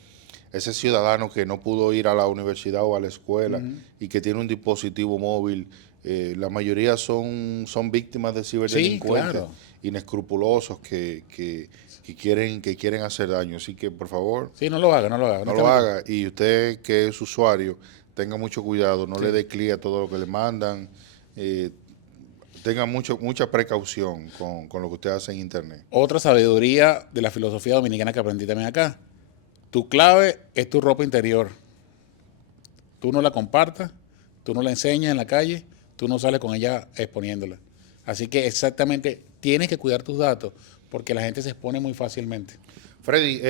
ese ciudadano que no pudo ir a la universidad o a la escuela y que tiene un dispositivo móvil. La mayoría son víctimas de ciberdelincuentes, claro, inescrupulosos que quieren hacer daño. Así que, por favor, Sí, no lo haga, no lo haga. no lo haga. Y usted, que es usuario, tenga mucho cuidado, no le dé clic a todo lo que le mandan. Tenga mucha precaución con lo que usted hace en Internet. Otra sabiduría de la filosofía dominicana que aprendí también acá. Tu clave es tu ropa interior. Tú no la compartas, tú no la enseñas en la calle, tú no sales con ella exponiéndola. Así que exactamente tienes que cuidar tus datos porque la gente se expone muy fácilmente. Freddy,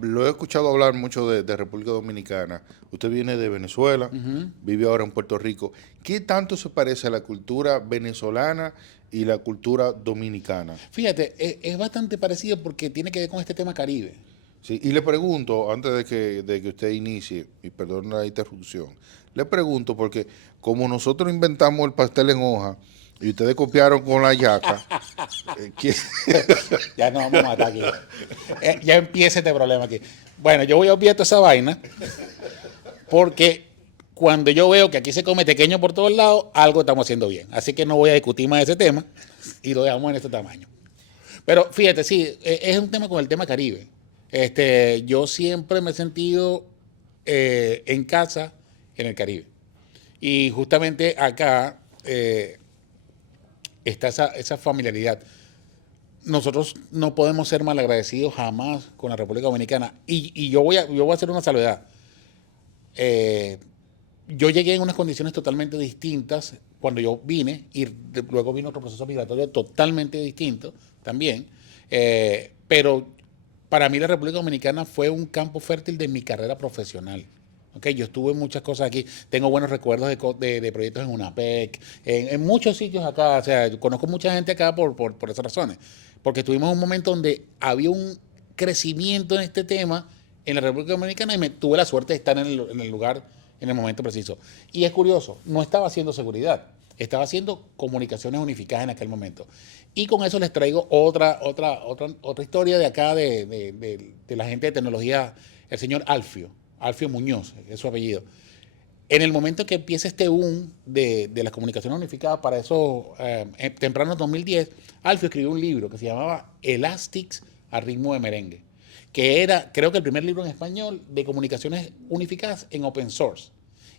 lo he escuchado hablar mucho de República Dominicana. Usted viene de Venezuela, vive ahora en Puerto Rico. ¿Qué tanto se parece a la cultura venezolana y la cultura dominicana? Fíjate, es bastante parecido porque tiene que ver con este tema Caribe. Sí, y le pregunto, antes de que usted inicie, y perdón la interrupción, le pregunto porque como nosotros inventamos el pastel en hoja y ustedes copiaron con la yaca, Ya nos vamos a matar aquí. Ya empieza este problema aquí. Bueno, yo voy a obviar toda esa vaina porque cuando yo veo que aquí se come pequeño por todos lados, algo estamos haciendo bien. Así que no voy a discutir más ese tema y lo dejamos en este tamaño. Pero fíjate, sí, es un tema con el tema Caribe. Yo siempre me he sentido en casa en el Caribe. Y justamente acá está esa familiaridad. Nosotros no podemos ser malagradecidos jamás con la República Dominicana. Y yo voy a hacer una salvedad. Yo llegué en unas condiciones totalmente distintas cuando yo vine y luego vino otro proceso migratorio totalmente distinto también. Pero para mí la República Dominicana fue un campo fértil de mi carrera profesional. Okay, yo estuve en muchas cosas aquí, tengo buenos recuerdos de proyectos en UNAPEC, en muchos sitios acá, o sea, yo conozco mucha gente acá por esas razones, porque tuvimos un momento donde había un crecimiento en este tema en la República Dominicana y tuve la suerte de estar en el lugar en el momento preciso. Y es curioso, no estaba haciendo seguridad, estaba haciendo comunicaciones unificadas en aquel momento. Y con eso les traigo otra historia de acá de la gente de tecnología, el señor Alfio Muñoz, es su apellido. En el momento que empieza este boom de las comunicaciones unificadas para esos tempranos 2010, Alfio escribió un libro que se llamaba Elastics a ritmo de merengue, que era, creo que el primer libro en español de comunicaciones unificadas en open source.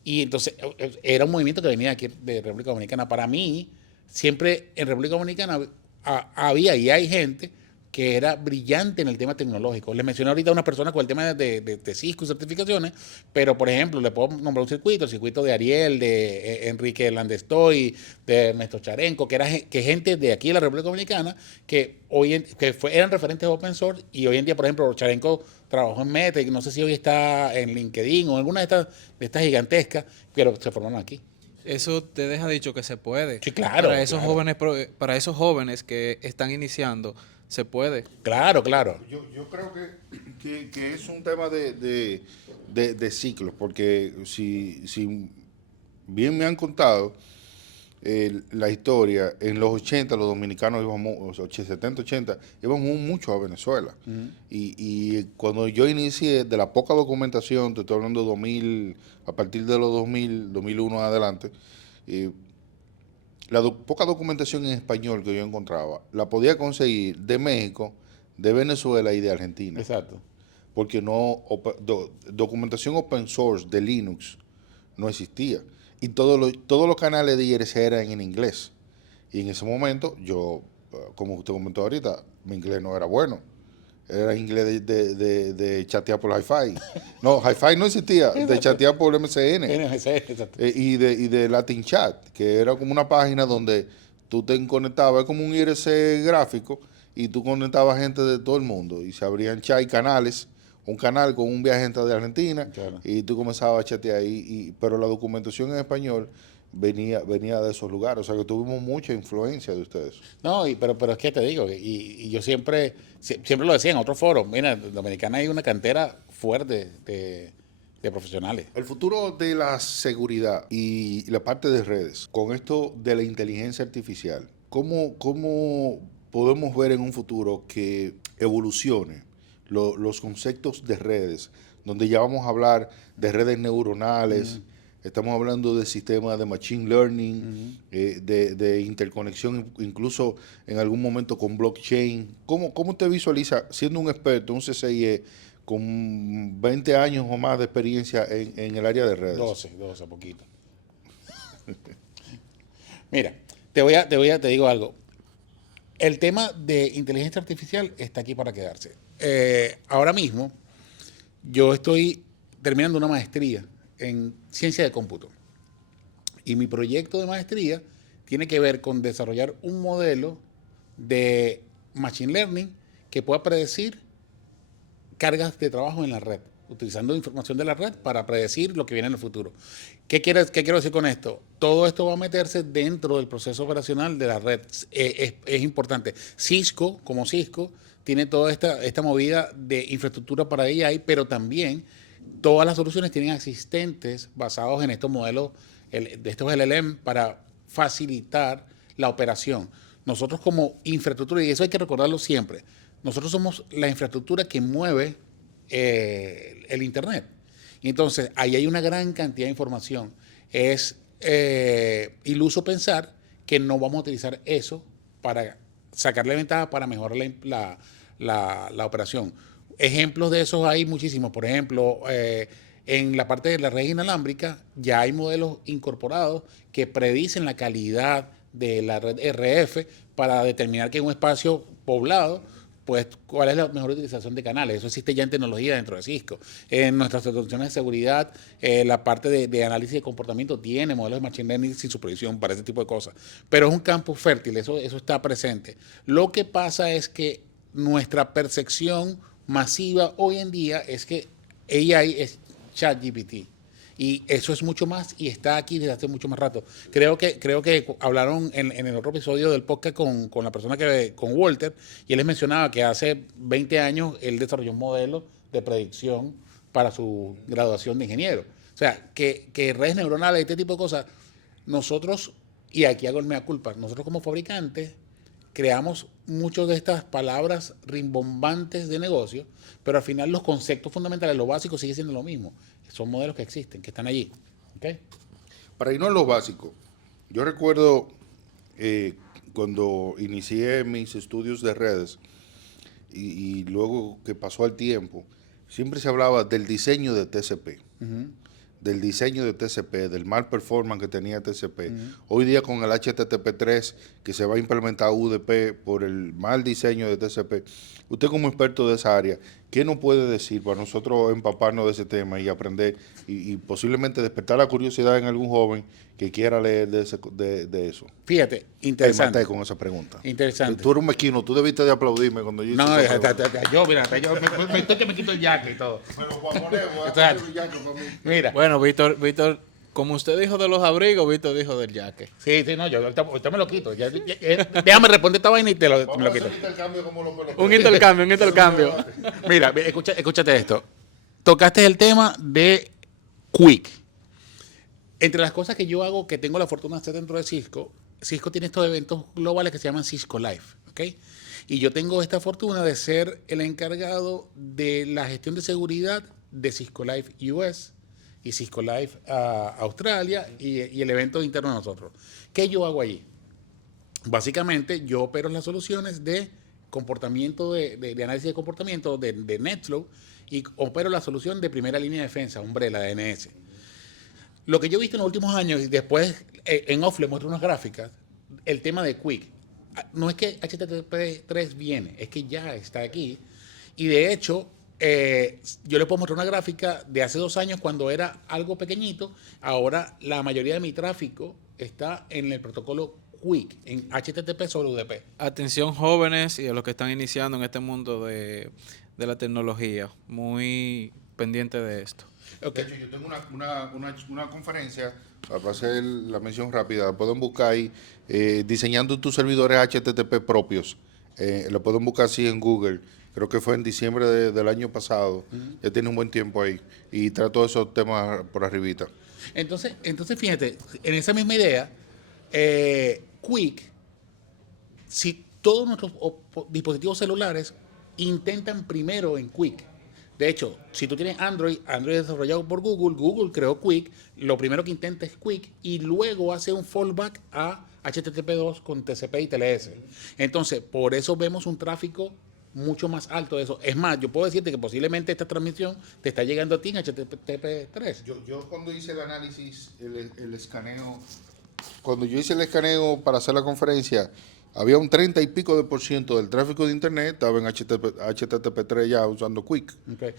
Y entonces era un movimiento que venía aquí de República Dominicana. Para mí, siempre en República Dominicana había y hay gente que era brillante en el tema tecnológico. Les mencioné ahorita a una persona con el tema de Cisco y certificaciones, pero por ejemplo, le puedo nombrar un circuito, el circuito de Ariel, de Enrique Landestoy, de Ernesto Charenco, que gente de aquí de la República Dominicana que eran referentes de open source y hoy en día, por ejemplo, Charenco trabajó en Meta y no sé si hoy está en LinkedIn o en alguna de estas gigantescas, pero se formaron aquí. Eso te deja dicho que se puede. Sí, claro. Para esos jóvenes que están iniciando, se puede. Claro. Yo creo que es un tema de ciclos, porque si bien me han contado la historia, en los 80 los dominicanos íbamos, 70, 80, íbamos mucho a Venezuela. Y cuando yo inicié, de la poca documentación, te estoy hablando de 2000, a partir de los 2001 en adelante, poca documentación en español que yo encontraba, la podía conseguir de México, de Venezuela y de Argentina. Exacto. Porque documentación open source de Linux no existía. Y todos los canales de IRC eran en inglés. Y en ese momento, yo, como usted comentó ahorita, mi inglés no era bueno. Era inglés de chatear por Hi-Fi. No, Hi-Fi no existía, de chatear por MSN. Y de Latin Chat, que era como una página donde tú te conectabas, como un IRC gráfico, y tú conectabas gente de todo el mundo y se abrían canales, un canal con un viajante de Argentina, Claro. y tú comenzabas a chatear ahí, pero la documentación en español venía de esos lugares, o sea que tuvimos mucha influencia de ustedes. No, pero es que te digo, y yo siempre lo decía en otros foros, mira, en Dominicana hay una cantera fuerte de profesionales. El futuro de la seguridad y la parte de redes, con esto de la inteligencia artificial, ¿cómo podemos ver en un futuro que evolucione los conceptos de redes, donde ya vamos a hablar de redes neuronales, estamos hablando de sistemas de machine learning, de interconexión, incluso en algún momento con blockchain? ¿Cómo te visualiza siendo un experto, un CCIE, con 20 años o más de experiencia en el área de redes? 12, poquito. Mira, te digo algo. El tema de inteligencia artificial está aquí para quedarse. Ahora mismo, yo estoy terminando una maestría en ciencia de cómputo. Y mi proyecto de maestría tiene que ver con desarrollar un modelo de machine learning que pueda predecir cargas de trabajo en la red, utilizando información de la red para predecir lo que viene en el futuro. ¿Qué quiero decir con esto? Todo esto va a meterse dentro del proceso operacional de la red. Es importante. Cisco, como Cisco, tiene toda esta movida de infraestructura para AI, pero también todas las soluciones tienen asistentes basados en estos modelos, de estos LLM, para facilitar la operación. Nosotros como infraestructura, y eso hay que recordarlo siempre, nosotros somos la infraestructura que mueve el Internet. Y entonces, ahí hay una gran cantidad de información. Es iluso pensar que no vamos a utilizar eso para sacarle ventaja, para mejorar la operación. Ejemplos de esos hay muchísimos. Por ejemplo, en la parte de la red inalámbrica ya hay modelos incorporados que predicen la calidad de la red RF para determinar que en un espacio poblado, pues, cuál es la mejor utilización de canales. Eso existe ya en tecnología dentro de Cisco. En nuestras soluciones de seguridad, la parte de análisis de comportamiento tiene modelos de machine learning sin supervisión para ese tipo de cosas. Pero es un campo fértil, eso está presente. Lo que pasa es que nuestra percepción masiva hoy en día es que AI es ChatGPT. Y eso es mucho más y está aquí desde hace mucho más rato. Creo que hablaron en el otro episodio del podcast con la persona con Walter, y él les mencionaba que hace 20 años él desarrolló un modelo de predicción para su graduación de ingeniero. O sea, que redes neuronales, este tipo de cosas, nosotros, y aquí hago el mea culpa, nosotros como fabricantes creamos muchas de estas palabras rimbombantes de negocio, pero al final los conceptos fundamentales, lo básico, sigue siendo lo mismo. Son modelos que existen, que están allí. ¿Okay? Para irnos a lo básico, yo recuerdo cuando inicié mis estudios de redes y luego que pasó el tiempo, siempre se hablaba del diseño de TCP. Del diseño de TCP, del mal performance que tenía TCP. Hoy día con el HTTP3 que se va a implementar UDP por el mal diseño de TCP, usted como experto de esa área, ¿qué nos puede decir para nosotros empaparnos de ese tema y aprender y posiblemente despertar la curiosidad en algún joven que quiera leer de eso? Fíjate, Te interesante. maté con esa pregunta. Interesante. Tú eres un mezquino, tú debiste de aplaudirme cuando yo hice No, esa pregunta. yo me quito el jaque y todo. Pero Juan Moreno, Exacto. Mira, Bueno, Víctor, como usted dijo de los abrigos, Víctor dijo del jaque. sí, no, yo ahorita me lo quito. Déjame responder esta vaina y me lo Vamos a quito. hacer intercambio como los peloteros. Un intercambio. Mira, escúchate esto. Tocaste el tema de Quick. Entre las cosas que yo hago, que tengo la fortuna de hacer dentro de Cisco, Cisco tiene estos eventos globales que se llaman Cisco Live, ¿ok? Y yo tengo esta fortuna de ser el encargado de la gestión de seguridad de Cisco Live US y Cisco Live Australia y el evento interno de nosotros. ¿Qué yo hago allí? Básicamente, yo opero las soluciones de comportamiento, de análisis de comportamiento de NetFlow, y opero la solución de primera línea de defensa, Umbrella, de DNS. Lo que yo he visto en los últimos años, y después en off le muestro unas gráficas, el tema de Quick. No es que HTTP3 viene, es que ya está aquí. Y de hecho, yo le puedo mostrar una gráfica de hace 2 años cuando era algo pequeñito. Ahora la mayoría de mi tráfico está en el protocolo Quick en HTTP sobre UDP. Atención jóvenes y a los que están iniciando en este mundo de la tecnología, muy pendiente de esto. Okay. De hecho, yo tengo una conferencia, para hacer la mención rápida, pueden buscar ahí, diseñando tus servidores HTTP propios. Lo pueden buscar así en Google. Creo que fue en diciembre del año pasado. Ya tiene un buen tiempo ahí. Y trato esos temas por arribita. Entonces, fíjate, en esa misma idea, Quick, si todos nuestros dispositivos celulares intentan primero en Quick. De hecho, si tú tienes Android es desarrollado por Google, Google creó Quick, lo primero que intenta es Quick y luego hace un fallback a HTTP2 con TCP y TLS. Entonces, por eso vemos un tráfico mucho más alto de eso. Es más, yo puedo decirte que posiblemente esta transmisión te está llegando a ti en HTTP3. Yo cuando hice el análisis, el escaneo, cuando yo hice el escaneo para hacer la conferencia, había un 30 y pico de % del tráfico de internet estaba en HTTP3 ya usando Quick. Okay.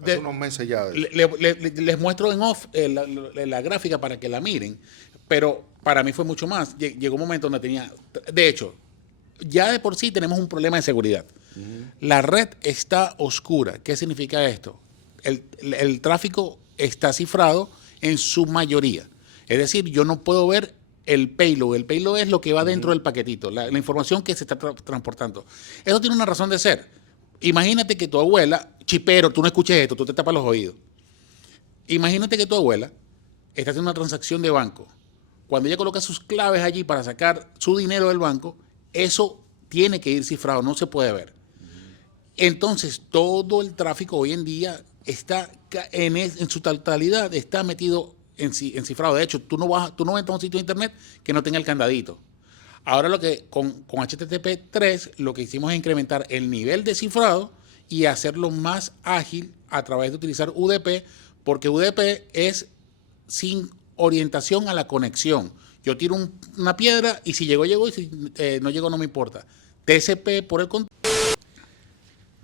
Hace unos meses ya. Les muestro en off la gráfica para que la miren, pero para mí fue mucho más. Llegó un momento donde tenía, de hecho, ya de por sí tenemos un problema de seguridad. La red está oscura. ¿Qué significa esto? El tráfico está cifrado en su mayoría. Es decir, yo no puedo ver el payload. El payload es lo que va dentro del paquetito, la información que se está transportando. Eso tiene una razón de ser. Imagínate que tu abuela, chipero, tú no escuches esto, tú te tapas los oídos. Imagínate que tu abuela está haciendo una transacción de banco. Cuando ella coloca sus claves allí para sacar su dinero del banco, eso tiene que ir cifrado, no se puede ver. Entonces, todo el tráfico hoy en día está en su totalidad está metido en cifrado. De hecho, tú no entras a un sitio de internet que no tenga el candadito. Ahora con HTTP3 lo que hicimos es incrementar el nivel de cifrado y hacerlo más ágil a través de utilizar UDP, porque UDP es sin orientación a la conexión. Yo tiro una piedra y si llegó, y si no llegó, no me importa. TCP, por el contrario.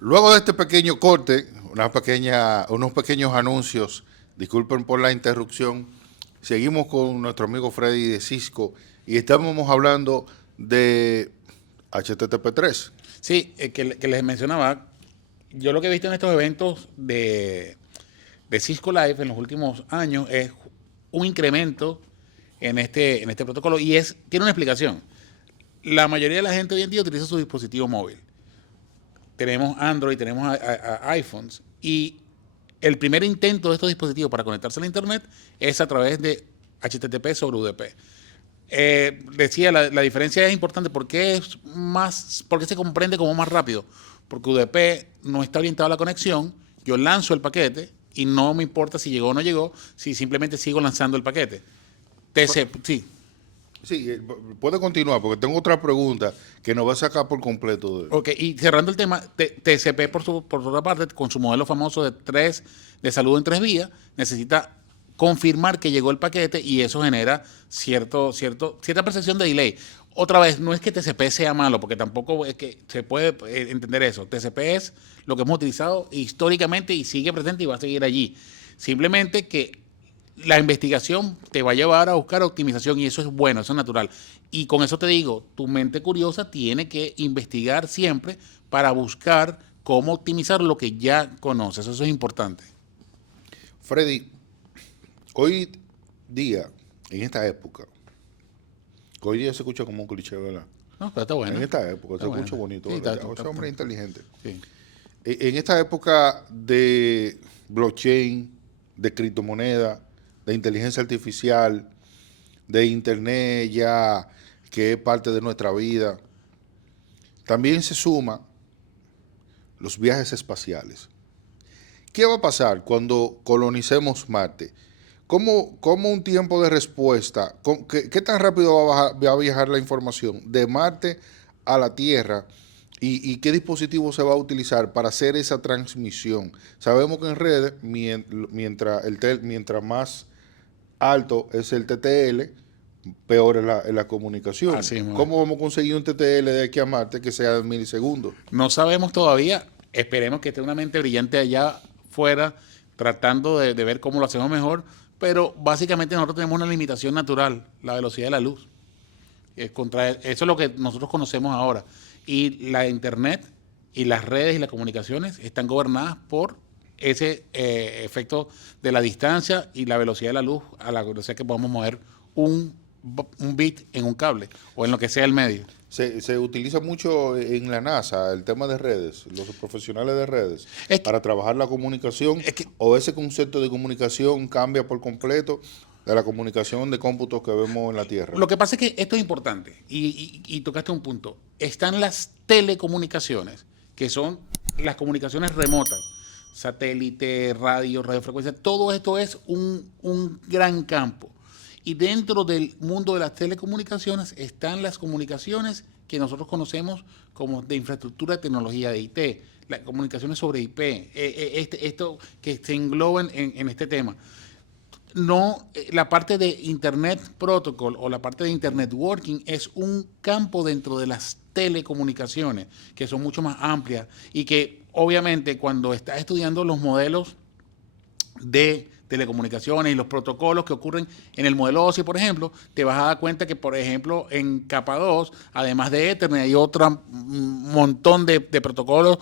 Luego de este pequeño corte, unos pequeños anuncios, disculpen por la interrupción, seguimos con nuestro amigo Freddy de Cisco y estamos hablando de HTTP3. Sí, que les mencionaba, yo lo que he visto en estos eventos de Cisco Live en los últimos años es un incremento en este protocolo y tiene una explicación. La mayoría de la gente hoy en día utiliza su dispositivo móvil. Tenemos Android, tenemos iPhones y el primer intento de estos dispositivos para conectarse a la internet es a través de HTTP sobre UDP. Decía, la diferencia es importante porque se comprende como más rápido, porque UDP no está orientado a la conexión, yo lanzo el paquete y no me importa si llegó o no llegó, si simplemente sigo lanzando el paquete. Sí. Sí, puede continuar porque tengo otra pregunta que nos va a sacar por completo. Ok, y cerrando el tema, TCP por otra parte, con su modelo famoso de saludo en 3 vías, necesita confirmar que llegó el paquete y eso genera cierta percepción de delay. Otra vez, no es que TCP sea malo, porque tampoco es que se puede entender eso. TCP es lo que hemos utilizado históricamente y sigue presente y va a seguir allí. Simplemente que la investigación te va a llevar a buscar optimización y eso es bueno, eso es natural. Y con eso te digo, tu mente curiosa tiene que investigar siempre para buscar cómo optimizar lo que ya conoces. Eso es importante. Freddy, hoy día, en esta época, que hoy día se escucha como un cliché, ¿verdad? No, pero está bueno. En esta época se escucha bonito, sí, ¿verdad? Ese hombre inteligente. Sí. En esta época de blockchain, de criptomoneda, de inteligencia artificial, de internet ya, que es parte de nuestra vida, también se suma los viajes espaciales. ¿Qué va a pasar cuando colonicemos Marte? ¿Cómo un tiempo de respuesta? ¿Qué tan rápido va a viajar la información de Marte a la Tierra? ¿Y qué dispositivo se va a utilizar para hacer esa transmisión? Sabemos que en redes, mientras más alto es el TTL, peor es la comunicación. Así, ¿Cómo vamos a conseguir un TTL de aquí a Marte que sea de milisegundos? No sabemos todavía. Esperemos que esté una mente brillante allá fuera tratando de ver cómo lo hacemos mejor. Pero básicamente nosotros tenemos una limitación natural, la velocidad de la luz. Contra eso es lo que nosotros conocemos ahora. Y la Internet y las redes y las comunicaciones están gobernadas por ese efecto de la distancia y la velocidad de la luz a la velocidad que podemos mover un bit en un cable o en lo que sea el medio. Se utiliza mucho en la NASA el tema de redes, los profesionales de redes, Es que- para trabajar la comunicación, o ese concepto de comunicación cambia por completo de la comunicación de cómputos que vemos en la Tierra. Lo que pasa es que esto es importante y tocaste un punto. Están las telecomunicaciones, que son las comunicaciones remotas, satélite, radio, radiofrecuencia, todo esto es un gran campo. Y dentro del mundo de las telecomunicaciones están las comunicaciones que nosotros conocemos como de infraestructura de tecnología de IT, las comunicaciones sobre IP, esto que se engloba en este tema. No, la parte de Internet Protocol o la parte de Internet Working es un campo dentro de las telecomunicaciones que son mucho más amplias y que obviamente cuando estás estudiando los modelos de telecomunicaciones y los protocolos que ocurren en el modelo OSI, por ejemplo, te vas a dar cuenta que, por ejemplo, en capa 2, además de Ethernet, hay otro montón de protocolos.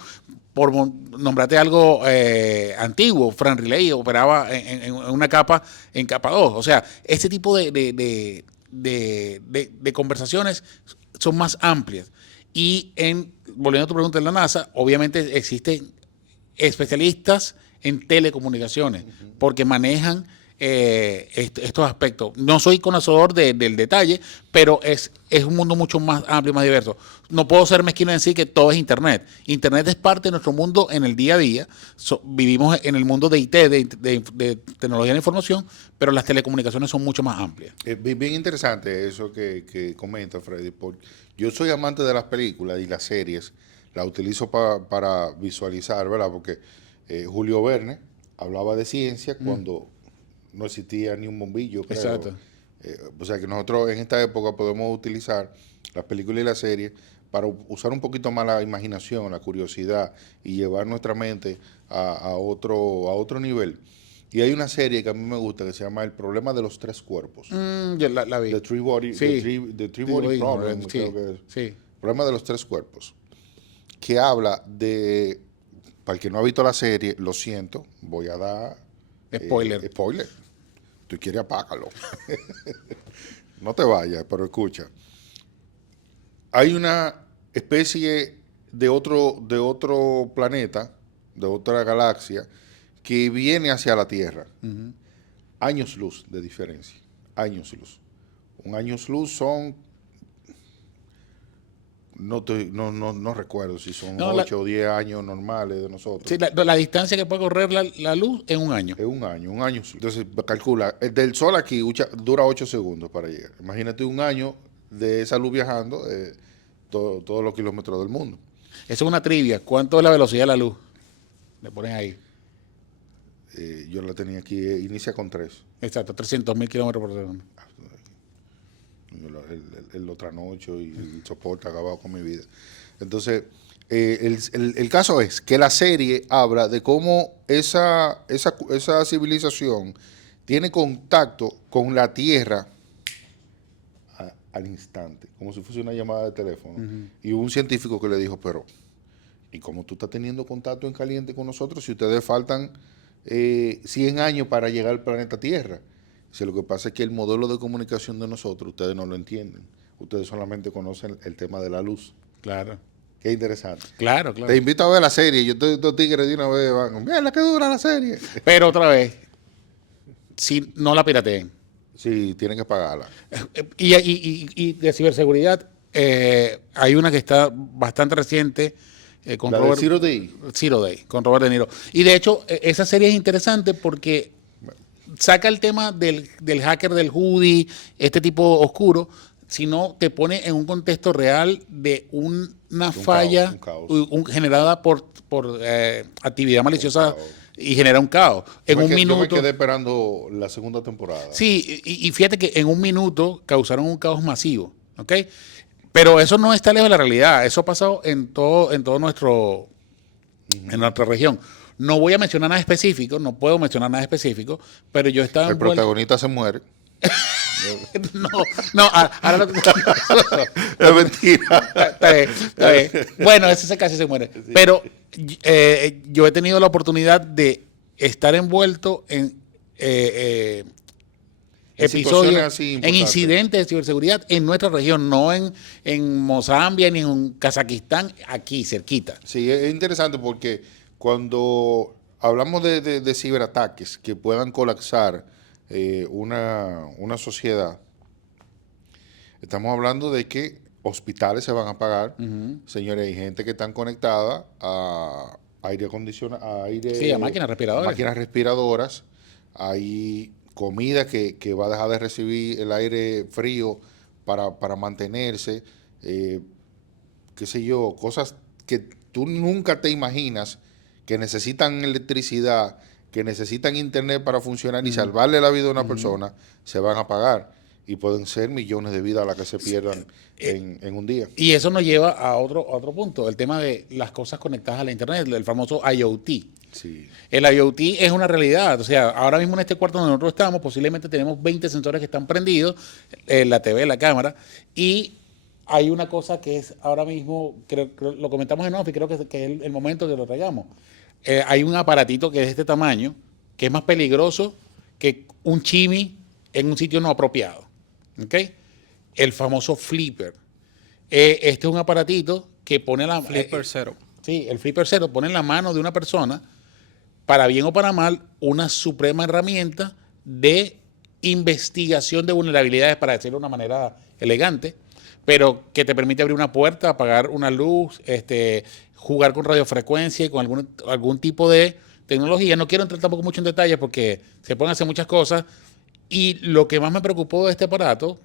Por nombrarte algo antiguo, Fran Relay operaba en una capa, en capa 2. O sea, este tipo de conversaciones son más amplias. Y volviendo a tu pregunta en la NASA, obviamente existen especialistas en telecomunicaciones, porque manejan estos aspectos. No soy conocedor del detalle, pero es un mundo mucho más amplio y más diverso. No puedo ser mezquino en decir que todo es Internet. Internet es parte de nuestro mundo en el día a día. Vivimos en el mundo de IT, de tecnología de la información, pero las telecomunicaciones son mucho más amplias. Bien interesante eso que comenta Freddy, porque yo soy amante de las películas y las series, las utilizo para visualizar, ¿verdad? Porque Julio Verne hablaba de ciencia cuando no existía ni un bombillo, creo. Exacto. O sea que nosotros en esta época podemos utilizar las películas y las series para usar un poquito más la imaginación, la curiosidad y llevar nuestra mente a otro nivel. Y hay una serie que a mí me gusta que se llama El problema de los tres cuerpos. Yo la vi. The Three Body, Sí. the three body Problem, Sí, creo que es. sí. El problema de los tres cuerpos. Que habla de, para el que no ha visto la serie, lo siento, voy a dar Spoiler. spoiler. Tú quieres apágalo. No te vayas, pero escucha. Hay una especie de otro planeta, de otra galaxia, que viene hacia la Tierra. Años luz de diferencia. Años luz. Un años luz son, no recuerdo si son 8 o 10 años normales de nosotros. Sí, la distancia que puede correr la luz en un año. Es un año luz. Entonces, calcula, el del sol aquí dura 8 segundos para llegar. Imagínate un año de esa luz viajando todos los kilómetros del mundo. Eso es una trivia. ¿Cuánto es la velocidad de la luz? Le pones ahí. Yo la tenía aquí, inicia con 3. Exacto, 300.000 kilómetros por segundo. El otra noche y el soporte acabado con mi vida. Entonces, el caso es que la serie habla de cómo esa civilización tiene contacto con la Tierra al instante, como si fuese una llamada de teléfono. Y hubo un científico que le dijo, pero, ¿y cómo tú estás teniendo contacto en caliente con nosotros si ustedes faltan 100 años para llegar al planeta Tierra? Si lo que pasa es que el modelo de comunicación de nosotros, ustedes no lo entienden. Ustedes solamente conocen el tema de la luz. Claro. Qué interesante. Claro. Te invito a ver la serie. Yo estoy dos tigres de una vez van, mira que dura la serie. Pero otra vez, si no la pirateen. Sí, tienen que pagarla. Y de ciberseguridad, hay una que está bastante reciente con La de Robert Zero Day. Zero Day, con Robert De Niro. Y de hecho, esa serie es interesante porque saca el tema del hacker del hoodie, este tipo oscuro, sino te pone en un contexto real de una falla caos. Generada por actividad maliciosa caos. y genera un caos. En un Yo me minuto. quedé esperando la segunda temporada. Sí, y fíjate que en un minuto causaron un caos masivo, ¿ok? Pero eso no está lejos de la realidad. Eso ha pasado en todo nuestro, en nuestra región. No voy a mencionar nada específico, no puedo mencionar nada específico, pero yo estaba El protagonista se muere. No, no, ahora Es mentira. está bien, está bien. Bueno, ese casi se muere. Pero yo he tenido la oportunidad de estar envuelto en En situaciones episodios, así en importantes. incidentes de ciberseguridad en nuestra región, no en Mozambique ni en Kazajistán, aquí cerquita. Sí, es interesante porque cuando hablamos de ciberataques que puedan colapsar una sociedad, estamos hablando de que hospitales se van a apagar. Señores, hay gente que están conectada a aire acondicionado, Sí, a máquinas respiradoras. máquinas respiradoras. Hay comida que va a dejar de recibir el aire frío para mantenerse. Qué sé yo, cosas que tú nunca te imaginas que necesitan electricidad, que necesitan internet para funcionar y salvarle la vida a una persona, se van a pagar. Y pueden ser millones de vidas las que se pierdan en un día. Y eso nos lleva a otro punto, el tema de las cosas conectadas a la Internet, el famoso IoT. Sí. El IoT es una realidad, o sea, ahora mismo en este cuarto donde nosotros estamos, posiblemente tenemos 20 sensores que están prendidos, la TV, la cámara, y hay una cosa que es ahora mismo, creo lo comentamos en off y creo que es el momento que lo traigamos. Hay un aparatito que es de este tamaño, que es más peligroso que un chimi en un sitio no apropiado. ¿Ok? El famoso flipper. Este es un aparatito que pone la... Flipper Zero. Sí, el flipper cero pone en la mano de una persona, para bien o para mal, una suprema herramienta de investigación de vulnerabilidades, para decirlo de una manera elegante, pero que te permite abrir una puerta, apagar una luz, jugar con radiofrecuencia y con algún tipo de tecnología. No quiero entrar tampoco mucho en detalles porque se pueden hacer muchas cosas. Y lo que más me preocupó de este aparato,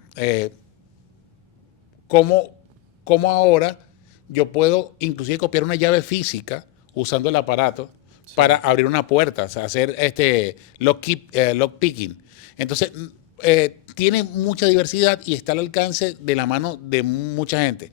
cómo ahora yo puedo inclusive copiar una llave física usando el aparato para abrir una puerta, o sea, hacer lockpicking. Entonces, tiene mucha diversidad y está al alcance de la mano de mucha gente.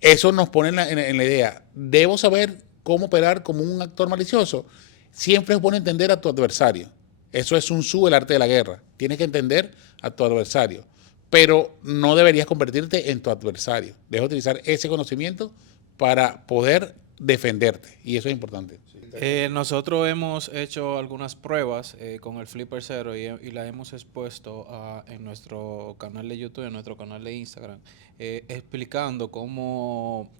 Eso nos pone en la idea, ¿debo saber cómo operar como un actor malicioso? Siempre es bueno entender a tu adversario. Eso es el arte de la guerra. Tienes que entender a tu adversario, pero no deberías convertirte en tu adversario. Debes utilizar ese conocimiento para poder defenderte, y eso es importante. Nosotros hemos hecho algunas pruebas con el Flipper Zero y las hemos expuesto en nuestro canal de YouTube, en nuestro canal de Instagram, explicando cómo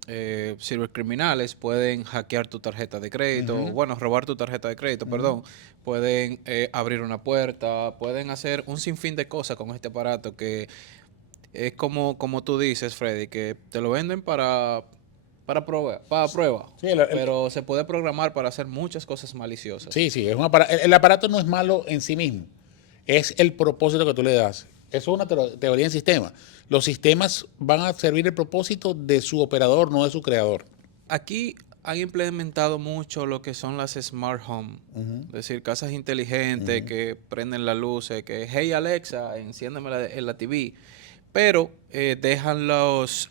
cibercriminales pueden hackear tu tarjeta de crédito, bueno, robar tu tarjeta de crédito, perdón, pueden abrir una puerta, pueden hacer un sinfín de cosas con este aparato que es como tú dices, Freddy, que te lo venden para prueba, Sí, pero se puede programar para hacer muchas cosas maliciosas. Sí, es un aparato. El aparato no es malo en sí mismo, es el propósito que tú le das. Eso es una teoría en sistema. Los sistemas van a servir el propósito de su operador, no de su creador. Aquí han implementado mucho lo que son las smart home, es decir, casas inteligentes que prenden las luces, que hey Alexa, enciéndeme la TV, pero dejan los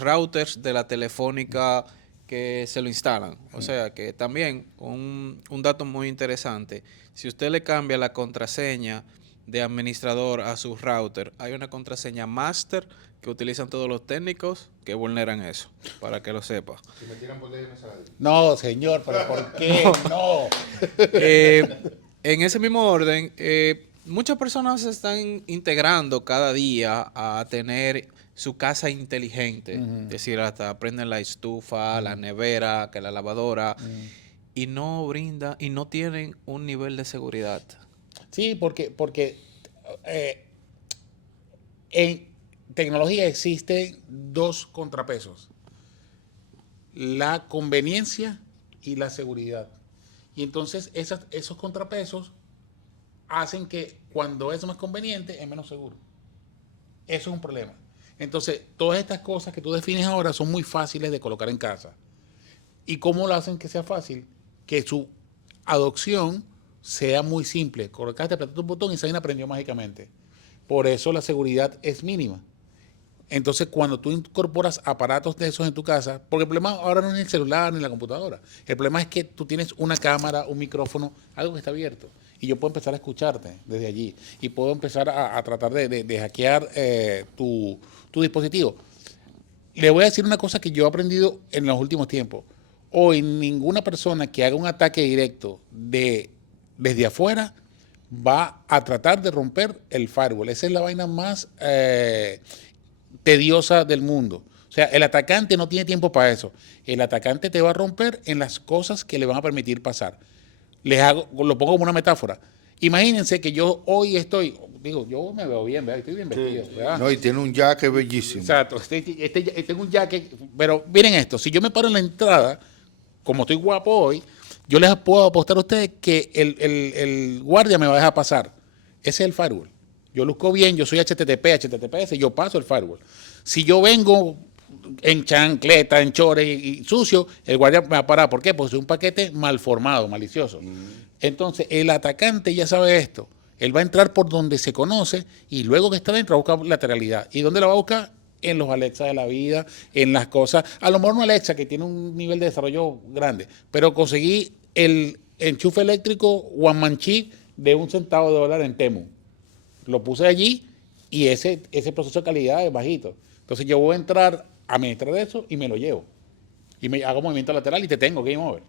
routers de la telefónica que se lo instalan. O sea que también un dato muy interesante, si usted le cambia la contraseña de administrador a su router, hay una contraseña master que utilizan todos los técnicos que vulneran eso, para que lo sepa. Si me tiran botella me sale. No, señor, pero ¿por qué? No. En ese mismo orden, muchas personas se están integrando cada día a tener su casa inteligente. Es decir, hasta prenden la estufa, la nevera, que la lavadora, y no brinda, y no tienen un nivel de seguridad. Sí, porque en tecnología existen dos contrapesos: la conveniencia y la seguridad. Y entonces esos contrapesos hacen que cuando es más conveniente es menos seguro. Eso es un problema. Entonces, todas estas cosas que tú defines ahora son muy fáciles de colocar en casa. ¿Y cómo lo hacen que sea fácil? Que su adopción sea muy simple. Colocaste, apretaste un botón y Zaina aprendió mágicamente. Por eso la seguridad es mínima. Entonces, cuando tú incorporas aparatos de esos en tu casa, porque el problema ahora no es ni el celular ni la computadora, el problema es que tú tienes una cámara, un micrófono, algo que está abierto. y yo puedo empezar a escucharte desde allí y puedo empezar a tratar de hackear tu dispositivo. Le voy a decir una cosa que yo he aprendido en los últimos tiempos. Hoy ninguna persona que haga un ataque directo desde afuera va a tratar de romper el firewall. Esa es la vaina más tediosa del mundo. O sea, el atacante no tiene tiempo para eso. El atacante te va a romper en las cosas que le van a permitir pasar. Lo pongo como una metáfora. Imagínense que yo hoy yo me veo bien, ¿verdad? Estoy bien vestido, ¿verdad? No, y tiene un jacket bellísimo. Exacto, tengo un jacket, pero miren esto, si yo me paro en la entrada, como estoy guapo hoy, yo les puedo apostar a ustedes que el guardia me va a dejar pasar. Ese es el firewall. Yo luzco bien, yo soy HTTPS, yo paso el firewall. Si yo vengo en chancleta, en chores y sucio, el guardia me va a parar. ¿Por qué? Porque es un paquete mal formado, malicioso. Entonces, el atacante ya sabe esto. Él va a entrar por donde se conoce y luego que está dentro va a buscar lateralidad. ¿Y dónde la va a buscar? En los Alexa de la vida, en las cosas. A lo mejor no Alexa, que tiene un nivel de desarrollo grande, pero conseguí el enchufe eléctrico One Man Chip de $1 en Temu. Lo puse allí y ese proceso de calidad es bajito. Entonces yo voy a entrar a administrar eso y me lo llevo. Y me hago movimiento lateral y te tengo game over.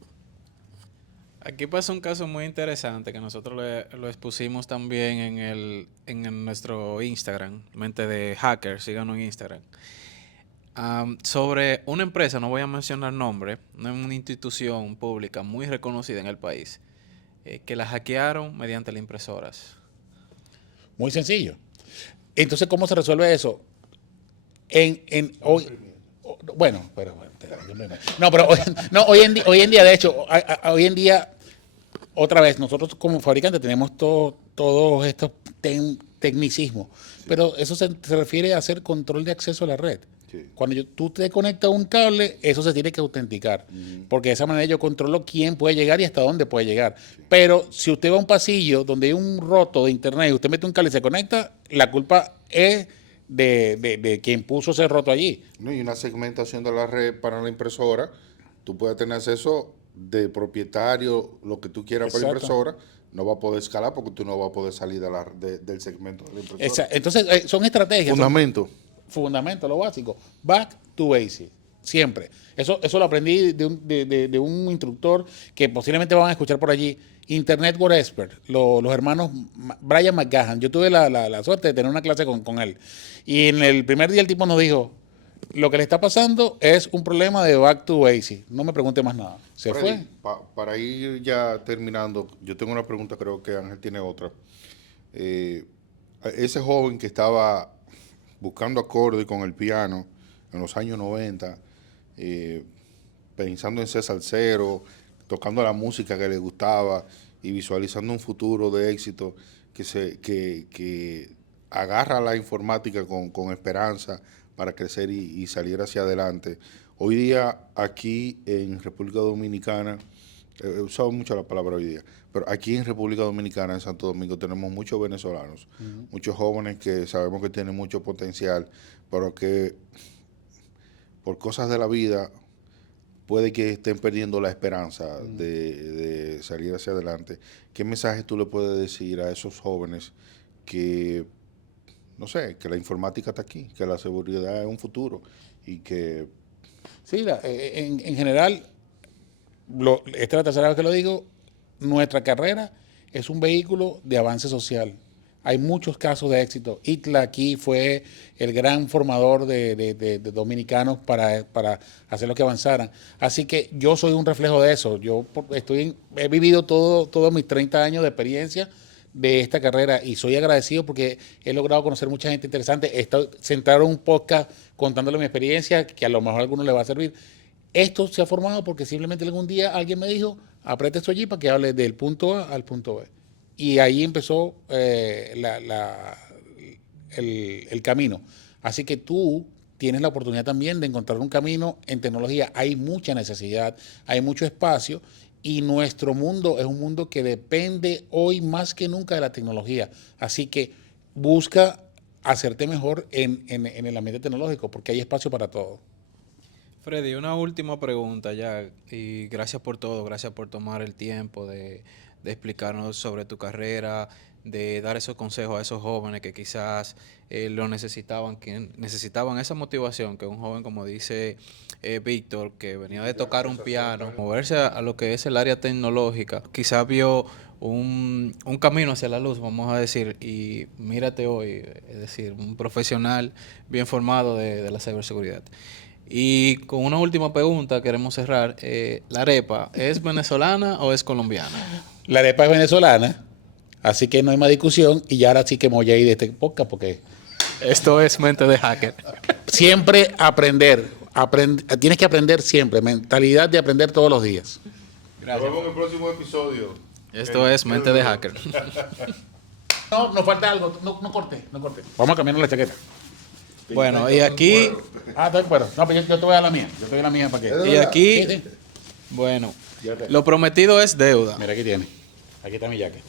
Aquí pasa un caso muy interesante que nosotros lo expusimos también en nuestro Instagram, Mente de Hacker, síganos en Instagram. Sobre una empresa, no voy a mencionar nombre, una institución pública muy reconocida en el país, que la hackearon mediante las impresoras. Muy sencillo. Entonces, ¿cómo se resuelve eso? Bueno, pero no, pero hoy en día, de hecho, hoy en día, otra vez, nosotros como fabricantes tenemos todos estos tecnicismos, pero eso se refiere a hacer control de acceso a la red. Sí. Cuando tú te conectas a un cable, eso se tiene que autenticar, porque de esa manera yo controlo quién puede llegar y hasta dónde puede llegar. Sí. Pero si usted va a un pasillo donde hay un roto de internet y usted mete un cable y se conecta, la culpa es de quien puso ese roto allí. No, y una segmentación de la red para la impresora, tú puedes tener acceso de propietario, lo que tú quieras. Exacto. Para la impresora, no va a poder escalar porque tú no vas a poder salir del segmento de la impresora. Exacto. Entonces, son estrategias. Fundamento. Lo básico. Back to basics. Siempre. Eso lo aprendí de un instructor que posiblemente van a escuchar por allí. Internet World Expert, los hermanos Brian McGahan. Yo tuve la suerte de tener una clase con él. Y en el primer día el tipo nos dijo, lo que le está pasando es un problema de back to basics. No me pregunte más nada. Freddy, fue. Para ir ya terminando, yo tengo una pregunta, creo que Ángel tiene otra. Ese joven que estaba buscando acordes con el piano en los años 90, pensando en ser salsero, tocando la música que le gustaba y visualizando un futuro de éxito, que agarra la informática con esperanza para crecer y salir hacia adelante. Hoy día aquí en República Dominicana, he usado mucho la palabra hoy día, pero aquí en República Dominicana, en Santo Domingo, tenemos muchos venezolanos, muchos jóvenes que sabemos que tienen mucho potencial, pero que por cosas de la vida puede que estén perdiendo la esperanza de salir hacia adelante. ¿Qué mensaje tú le puedes decir a esos jóvenes que, no sé, que la informática está aquí, que la seguridad es un futuro y que... Sí, en general, esta es la tercera vez que lo digo, nuestra carrera es un vehículo de avance social. Hay muchos casos de éxito. ITLA aquí fue el gran formador de dominicanos para hacer lo que avanzaran. Así que yo soy un reflejo de eso. He vivido todos mis 30 años de experiencia de esta carrera y soy agradecido porque he logrado conocer mucha gente interesante. Estoy sentado en un podcast contándole mi experiencia que a lo mejor a alguno le va a servir. Esto se ha formado porque simplemente algún día alguien me dijo, apriete esto allí para que hable del punto A al punto B. Y ahí empezó el camino. Así que tú tienes la oportunidad también de encontrar un camino en tecnología. Hay mucha necesidad, hay mucho espacio y nuestro mundo es un mundo que depende hoy más que nunca de la tecnología. Así que busca hacerte mejor en el ambiente tecnológico porque hay espacio para todo. Freddy, una última pregunta ya, y gracias por todo, gracias por tomar el tiempo de de explicarnos sobre tu carrera, de dar esos consejos a esos jóvenes que quizás lo necesitaban, que necesitaban esa motivación que un joven, como dice Víctor, que venía de tocar un piano, moverse a lo que es el área tecnológica, quizás vio un camino hacia la luz, vamos a decir, y mírate hoy, es decir, un profesional bien formado de la ciberseguridad. Y con una última pregunta queremos cerrar. ¿La arepa es venezolana o es colombiana? La arepa es venezolana, así que no hay más discusión. Y ya ahora sí que me voy a ir de este podcast porque Esto es Mente de Hacker. siempre aprender. Tienes que aprender siempre. Mentalidad de aprender todos los días. Nos vemos en el próximo episodio. Esto es Mente de Hacker. No, nos falta algo. No corte, no corte. Vamos a cambiarnos la chaqueta. Bueno, y aquí, Ah, estoy fuera. No, pero yo te voy a dar la mía. Yo te doy la mía para que. y aquí, Sí, sí. bueno, Ya te- lo prometido es deuda. Mira, aquí tiene. Aquí está mi jacket.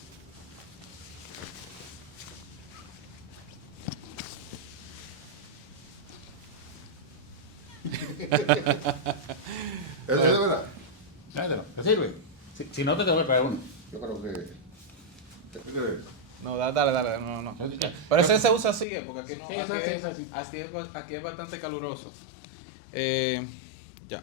¿Es de verdad? Tráetelo. ¿Te sirve? Si no, te voy a traer uno. Yo creo que... No, dale, no. Sí, Pero ese se usa así, porque aquí no, Sí, eso sí, eso sí. aquí es bastante caluroso. Ya.